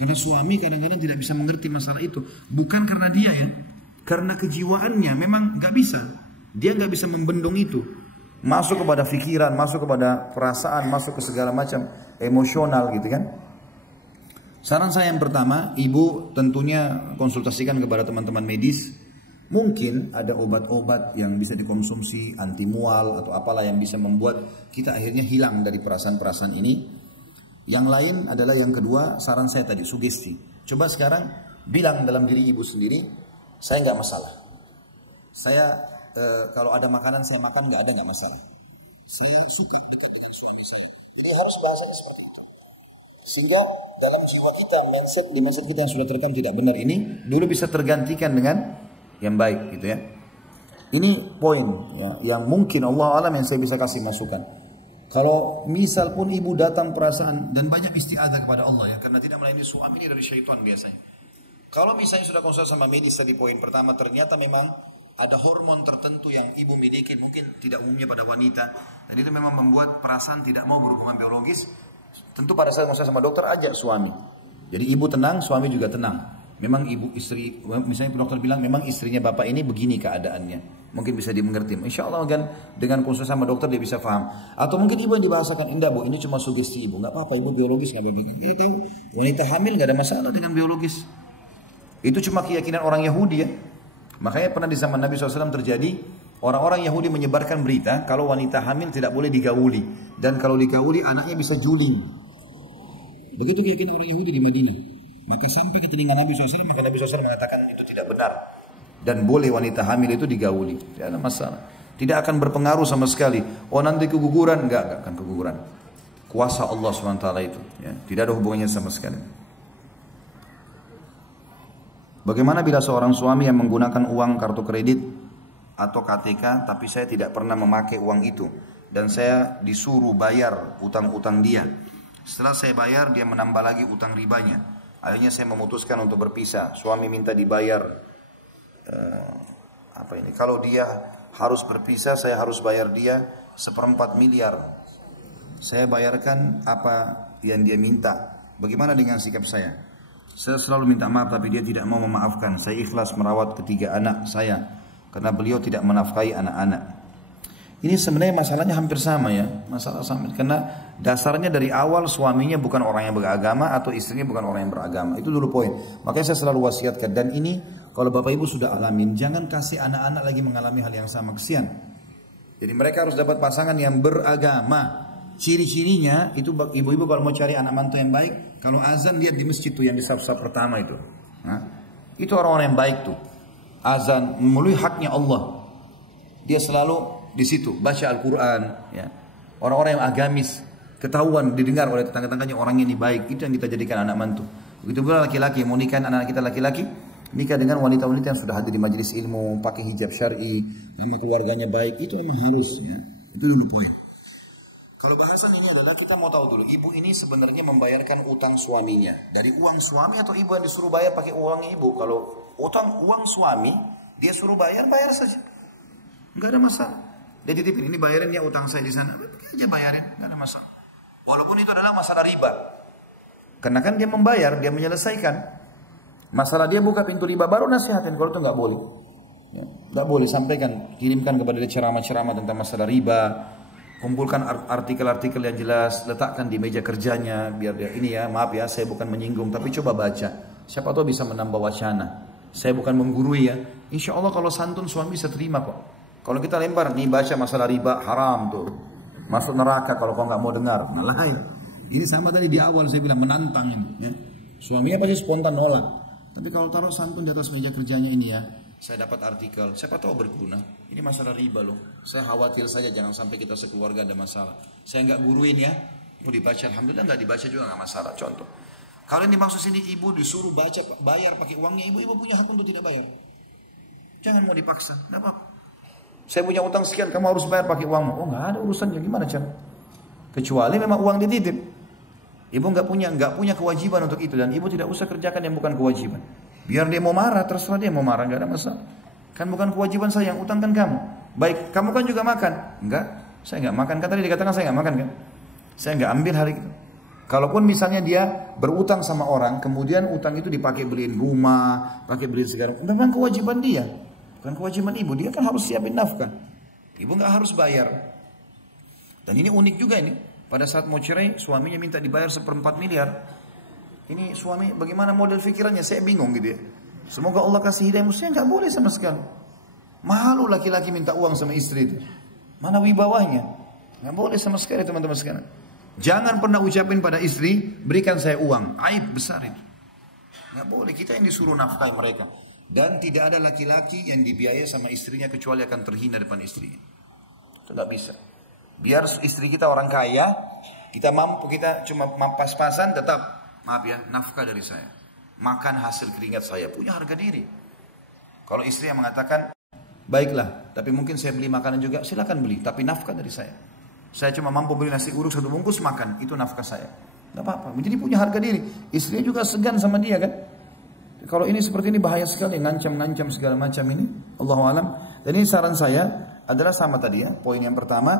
Karena suami kadang-kadang tidak bisa mengerti masalah itu. Bukan karena dia ya. Karena kejiwaannya memang nggak bisa. Dia nggak bisa membendung itu. Masuk kepada pikiran, masuk kepada perasaan, masuk ke segala macam emosional gitu kan. Saran saya yang pertama, ibu tentunya konsultasikan kepada teman-teman medis. Mungkin ada obat-obat yang bisa dikonsumsi, anti mual atau apalah yang bisa membuat kita akhirnya hilang dari perasaan-perasaan ini. Yang lain adalah yang kedua, saran saya tadi, sugesti. Coba sekarang bilang dalam diri ibu sendiri, saya nggak masalah. Saya kalau ada makanan saya makan, nggak masalah. Saya suka dekat dengan suami saya. Jadi harus bahasa seperti itu. Sehingga dalam jiwa kita, mindset kita yang sudah terekam tidak benar ini, dulu bisa tergantikan dengan yang baik gitu ya. Ini poin ya, yang mungkin Allah alam yang saya bisa kasih masukan. Kalau misal pun ibu datang perasaan dan banyak istiadah kepada Allah ya, karena tidak melayani suami ini dari syaitan biasanya. Kalau misalnya sudah konsultasi sama medis tadi poin pertama, ternyata memang ada hormon tertentu yang ibu miliki, mungkin tidak umumnya pada wanita, dan itu memang membuat perasaan tidak mau berhubungan biologis. Tentu pada saat konsultasi sama dokter ajak suami. Jadi ibu tenang, suami juga tenang. Memang ibu istri, misalnya dokter bilang memang istrinya bapak ini begini keadaannya. Mungkin bisa dimengerti. Insya Allah kan dengan konsultasi sama dokter dia bisa paham. Atau mungkin ibu yang dibahasakan, enggak bu, ini cuma sugesti ibu. Enggak apa-apa, ibu biologis nggak begini. Itu wanita hamil nggak ada masalah dengan biologis. Itu cuma keyakinan orang Yahudi ya. Makanya pernah di zaman Nabi SAW terjadi orang-orang Yahudi menyebarkan berita kalau wanita hamil tidak boleh digauli, dan kalau digauli anaknya bisa juling. Begitu keyakinan orang Yahudi di Madinah. Maka sampai ke telinga Nabi SAW, maka Nabi SAW mengatakan itu tidak benar. Dan boleh wanita hamil itu digauli, tidak ada masalah. Tidak akan berpengaruh sama sekali. Oh nanti keguguran, enggak akan keguguran. Kuasa Allah SWT itu, ya, tidak ada hubungannya sama sekali. Bagaimana bila seorang suami yang menggunakan uang kartu kredit atau KTK, tapi saya tidak pernah memakai uang itu, dan saya disuruh bayar utang-utang dia. Setelah saya bayar, dia menambah lagi utang ribanya. Akhirnya saya memutuskan untuk berpisah. Suami minta dibayar kalau dia harus berpisah, saya harus bayar dia 1/4 miliar. Saya bayarkan apa yang dia minta. Bagaimana dengan sikap saya? Saya selalu minta maaf, tapi dia tidak mau memaafkan. Saya ikhlas merawat ketiga anak saya karena beliau tidak menafkahi anak-anak. Ini sebenarnya masalahnya hampir sama ya, masalah sama. Karena dasarnya dari awal suaminya bukan orang yang beragama atau istrinya bukan orang yang beragama. Itu dulu poin. Makanya saya selalu wasiatkan, dan ini kalau bapak ibu sudah alamin, jangan kasih anak-anak lagi mengalami hal yang sama, kesian. Jadi mereka harus dapat pasangan yang beragama. Ciri-cirinya itu ibu-ibu kalau mau cari anak mantu yang baik, kalau azan lihat di masjid tuh yang di saf-saf pertama itu. Itu orang-orang yang baik tuh. Azan memenuhi haknya Allah. Dia selalu di situ baca Al-Quran ya. Orang-orang yang agamis ketahuan didengar oleh tetangga-tetangganya orang ini baik, itu yang kita jadikan anak mantu. Begitu pula laki-laki, mau nikah anak kita laki-laki, nikah dengan wanita-wanita yang sudah hadir di majelis ilmu, pakai hijab syar'i, keluarganya baik, itu yang harus ya. Itu dulu poin. Kalau bahasan ini adalah kita mau tahu dulu, ibu ini sebenarnya membayarkan utang suaminya dari uang suami atau ibu yang disuruh bayar pakai uang ibu. Kalau utang uang suami dia suruh bayar, bayar saja, nggak ada masalah. Dia titipin, ini bayarin ya utang saya di sana, aja bayarin, nggak ada masalah. Walaupun itu adalah masalah riba, karena kan dia membayar, dia menyelesaikan. Masalah dia buka pintu riba, baru nasihatin. Kalau itu nggak boleh, ya, nggak boleh. Sampaikan, kirimkan kepada dia ceramah-ceramah tentang masalah riba. Kumpulkan artikel-artikel yang jelas, letakkan di meja kerjanya, biar dia ini ya, maaf ya, saya bukan menyinggung, tapi coba baca. Siapa tahu bisa menambah wacana. Saya bukan menggurui ya. Insya Allah kalau santun suami bisa terima kok. Kalau kita lempar nih baca masalah riba haram tuh, masuk neraka kalau kau nggak mau dengar. Nah lain. Ini sama tadi di awal saya bilang menantang ini. Ya. Suaminya pasti spontan nolak. Tapi kalau taruh santun di atas meja kerjanya ini ya, saya dapat artikel, siapa tahu berguna. Ini masalah riba loh. Saya khawatir saja jangan sampai kita sekeluarga ada masalah. Saya nggak guruin ya. Mau dibaca, alhamdulillah, nggak dibaca juga nggak masalah. Contoh, kalau ini maksud sini ibu disuruh baca bayar pakai uangnya, ibu punya hak untuk tidak bayar. Jangan mau dipaksa, nggak apa-apa. Saya punya utang sekian, kamu harus bayar pakai uangmu. Oh nggak ada urusannya, gimana cara? Kecuali memang uang dititip. Ibu nggak punya kewajiban untuk itu, dan ibu tidak usah kerjakan yang bukan kewajiban. Biar dia mau marah, terserah dia mau marah, nggak ada masalah. Kan bukan kewajiban saya, yang utang kan kamu. Baik, kamu kan juga makan. Enggak, saya nggak makan. Kan tadi dikatakan saya nggak makan kan? Saya nggak ambil hari itu. Kalaupun misalnya dia berutang sama orang, kemudian utang itu dipakai beliin rumah, pakai beliin segala, memang kewajiban dia. Bukan kewajiban ibu, dia kan harus siapin nafkah. Ibu nggak harus bayar. Dan ini unik juga ini. Pada saat mau cerai, suaminya minta dibayar 1/4 miliar. Ini suami bagaimana model pikirannya? Saya bingung gitu ya. Semoga Allah kasih hidayah. Saya nggak boleh sama sekali. Malu laki-laki minta uang sama istri itu. Mana wibawahnya? Nggak boleh sama sekali teman-teman sekalian. Jangan pernah ucapin pada istri, berikan saya uang. Aib besar itu. Nggak boleh, kita yang disuruh nafkahi mereka. Dan tidak ada laki-laki yang dibiayai sama istrinya kecuali akan terhina depan istrinya. Itu nggak bisa. Biar istri kita orang kaya, kita mampu, kita cuma pas-pasan, tetap, maaf ya, nafkah dari saya. Makan hasil keringat saya, punya harga diri. Kalau istri yang mengatakan, baiklah, tapi mungkin saya beli makanan juga, silakan beli, tapi nafkah dari saya. Saya cuma mampu beli nasi uduk 1 bungkus, makan, itu nafkah saya. Gak apa-apa, jadi punya harga diri. Istrinya juga segan sama dia kan. Kalau ini seperti ini bahaya sekali, ngancam-ngancam segala macam ini. Allahu alam. Dan ini saran saya adalah sama tadi ya. Poin yang pertama,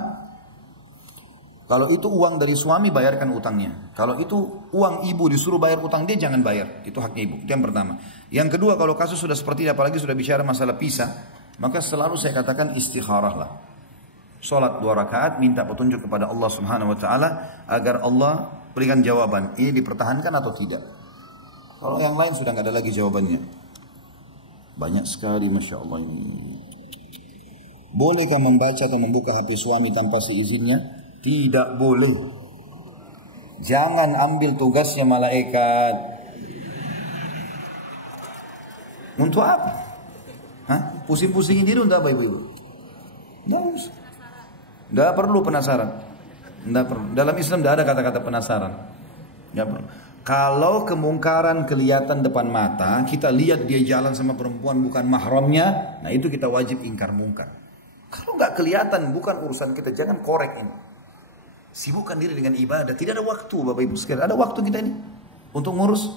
kalau itu uang dari suami, bayarkan utangnya. Kalau itu uang ibu disuruh bayar utang dia, jangan bayar. Itu haknya ibu. Itu yang pertama. Yang kedua, kalau kasus sudah seperti ini, apalagi sudah bicara masalah pisah, maka selalu saya katakan istikharah lah. Salat 2 rakaat, minta petunjuk kepada Allah Subhanahu wa taala agar Allah berikan jawaban. Ini dipertahankan atau tidak? Kalau yang lain sudah nggak ada lagi jawabannya. Banyak sekali, masya Allah ini. Bolehkah membaca atau membuka HP suami tanpa seizinnya? Tidak boleh. Jangan ambil tugasnya malaikat. Untuk apa? Hah? Pusing-pusingin diri untuk apa ibu-ibu? Nggak usah. Nggak perlu penasaran. Nggak perlu. Dalam Islam tidak ada kata-kata penasaran. Nggak perlu. Kalau kemungkaran kelihatan depan mata, kita lihat dia jalan sama perempuan bukan mahramnya, nah itu kita wajib ingkar mungkar. Kalau nggak kelihatan, bukan urusan kita, jangan korek ini. Sibukkan diri dengan ibadah. Tidak ada waktu Bapak Ibu sekalian. Ada waktu kita ini untuk ngurus.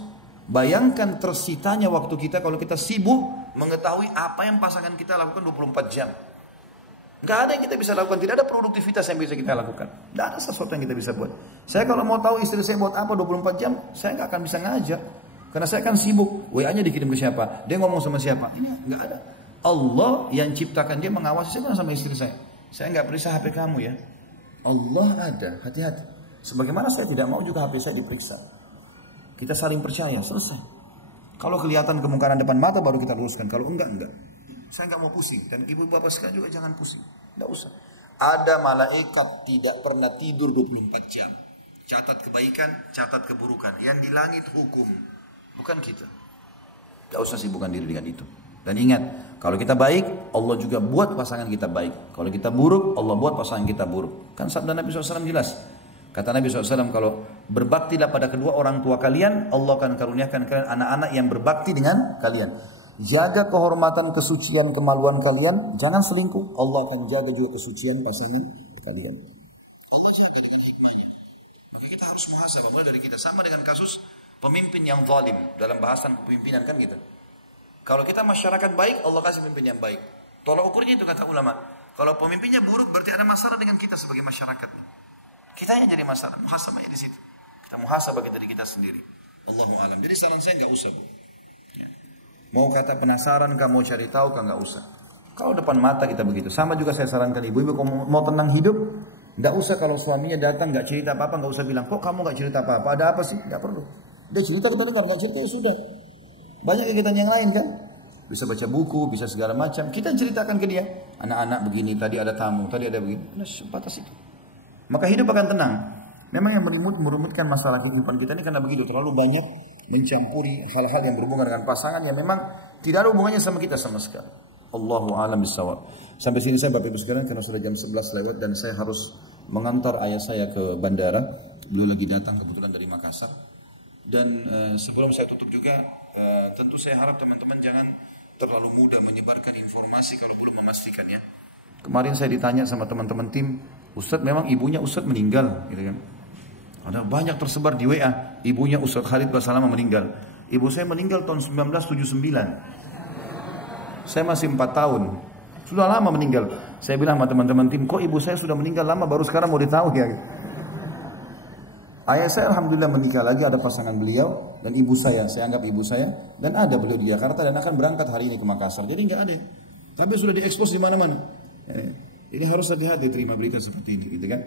Bayangkan tersitanya waktu kita kalau kita sibuk mengetahui apa yang pasangan kita lakukan 24 jam. Nggak ada yang kita bisa lakukan, tidak ada produktivitas yang bisa kita lakukan. Tidak ada sesuatu yang kita bisa buat. Saya kalau mau tahu istri saya buat apa 24 jam, saya nggak akan bisa ngajar. Karena saya akan sibuk. WA-nya dikirim ke siapa? Dia ngomong sama siapa? Ini nggak ada. Allah yang ciptakan dia mengawasi saya sama istri saya. Saya nggak periksa HP kamu ya. Allah ada, hati-hati. Sebagaimana saya tidak mau juga HP saya diperiksa. Kita saling percaya, selesai. Kalau kelihatan kemungkaran depan mata baru kita luruskan. Kalau enggak. Saya nggak mau pusing. Dan ibu bapak sekalian juga jangan pusing. Nggak usah. Ada malaikat tidak pernah tidur 24 jam. Catat kebaikan, catat keburukan. Yang di langit hukum. Bukan kita. Nggak usah sibukkan diri dengan itu. Dan ingat, kalau kita baik, Allah juga buat pasangan kita baik. Kalau kita buruk, Allah buat pasangan kita buruk. Kan sabda Nabi SAW jelas. Kata Nabi SAW, kalau berbaktilah pada kedua orang tua kalian, Allah akan karuniakan kalian anak-anak yang berbakti dengan kalian. Jaga kehormatan, kesucian, kemaluan kalian. Jangan selingkuh. Allah akan jaga juga kesucian pasangan kalian. Allah jaga dengan hikmahnya. Maka kita harus muhasabah mulai dari kita. Sama dengan kasus pemimpin yang zalim. Dalam bahasan kepemimpinan kan gitu. Kalau kita masyarakat baik, Allah kasih pemimpin yang baik. Tolak ukurnya itu kata ulama. Kalau pemimpinnya buruk, berarti ada masalah dengan kita sebagai masyarakat. Kita yang jadi masalah. Muhasabahnya di situ. Kita muhasabah dari kita sendiri. Allahu alam. Jadi saran saya nggak usah, Bu. Mau kata penasaran kah, mau cari tahu kah, nggak usah. Kalau depan mata kita begitu. Sama juga saya sarankan ibu-ibu kalau mau tenang hidup, nggak usah kalau suaminya datang nggak cerita apa-apa, nggak usah bilang, kok kamu nggak cerita apa-apa, ada apa sih? Nggak perlu. Dia cerita kita dengar, nggak cerita ya sudah. Banyak kegiatan yang lain kan. Bisa baca buku, bisa segala macam. Kita ceritakan ke dia. Anak-anak begini, tadi ada tamu, tadi ada begini. Nah, sebatas itu. Maka hidup akan tenang. Memang yang merumutkan masalah kehidupan kita ini karena begitu terlalu banyak mencampuri hal-hal yang berhubungan dengan pasangan yang memang tidak ada hubungannya sama kita sama sekali. Allahu a'lam bishawab. Sampai sini saya Bapak Ibu sekalian karena sudah jam 11 lewat dan saya harus mengantar ayah saya ke bandara. Beliau lagi datang kebetulan dari Makassar. Dan sebelum saya tutup juga tentu saya harap teman-teman jangan terlalu mudah menyebarkan informasi kalau belum memastikan ya. Kemarin saya ditanya sama teman-teman tim, Ustadz memang ibunya Ustadz meninggal gitu kan. Ada banyak tersebar di WA, ibunya Ustadz Khalid Basalamah meninggal. Ibu saya meninggal tahun 1979. Saya masih 4 tahun. Sudah lama meninggal. Saya bilang sama teman-teman tim, kok ibu saya sudah meninggal lama baru sekarang mau ditahu ya. Ayah saya alhamdulillah menikah lagi, ada pasangan beliau dan ibu saya anggap ibu saya dan ada beliau di Jakarta dan akan berangkat hari ini ke Makassar. Jadi nggak ada. Tapi sudah diekspos di mana-mana. Ini harus hati-hati terima berita seperti ini, gitu kan?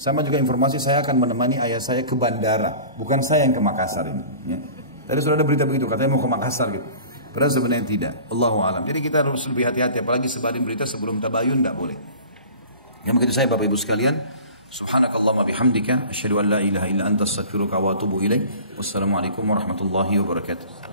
Sama juga informasi saya akan menemani ayah saya ke bandara, bukan saya yang ke Makassar ini. Ya. Tadi sudah ada berita begitu, katanya mau ke Makassar gitu. Padahal sebenarnya tidak. Allahu a'lam. Jadi kita harus lebih hati-hati, apalagi sebarin berita sebelum tabayun, tidak boleh. Yang begitu saya Bapak Ibu sekalian, subhanakallahumma bihamdika. bihamdika asyhadu an la ilaha illa anta astaghfiruka wa atubu ilaik. Wassalamualaikum warahmatullahi wabarakatuh.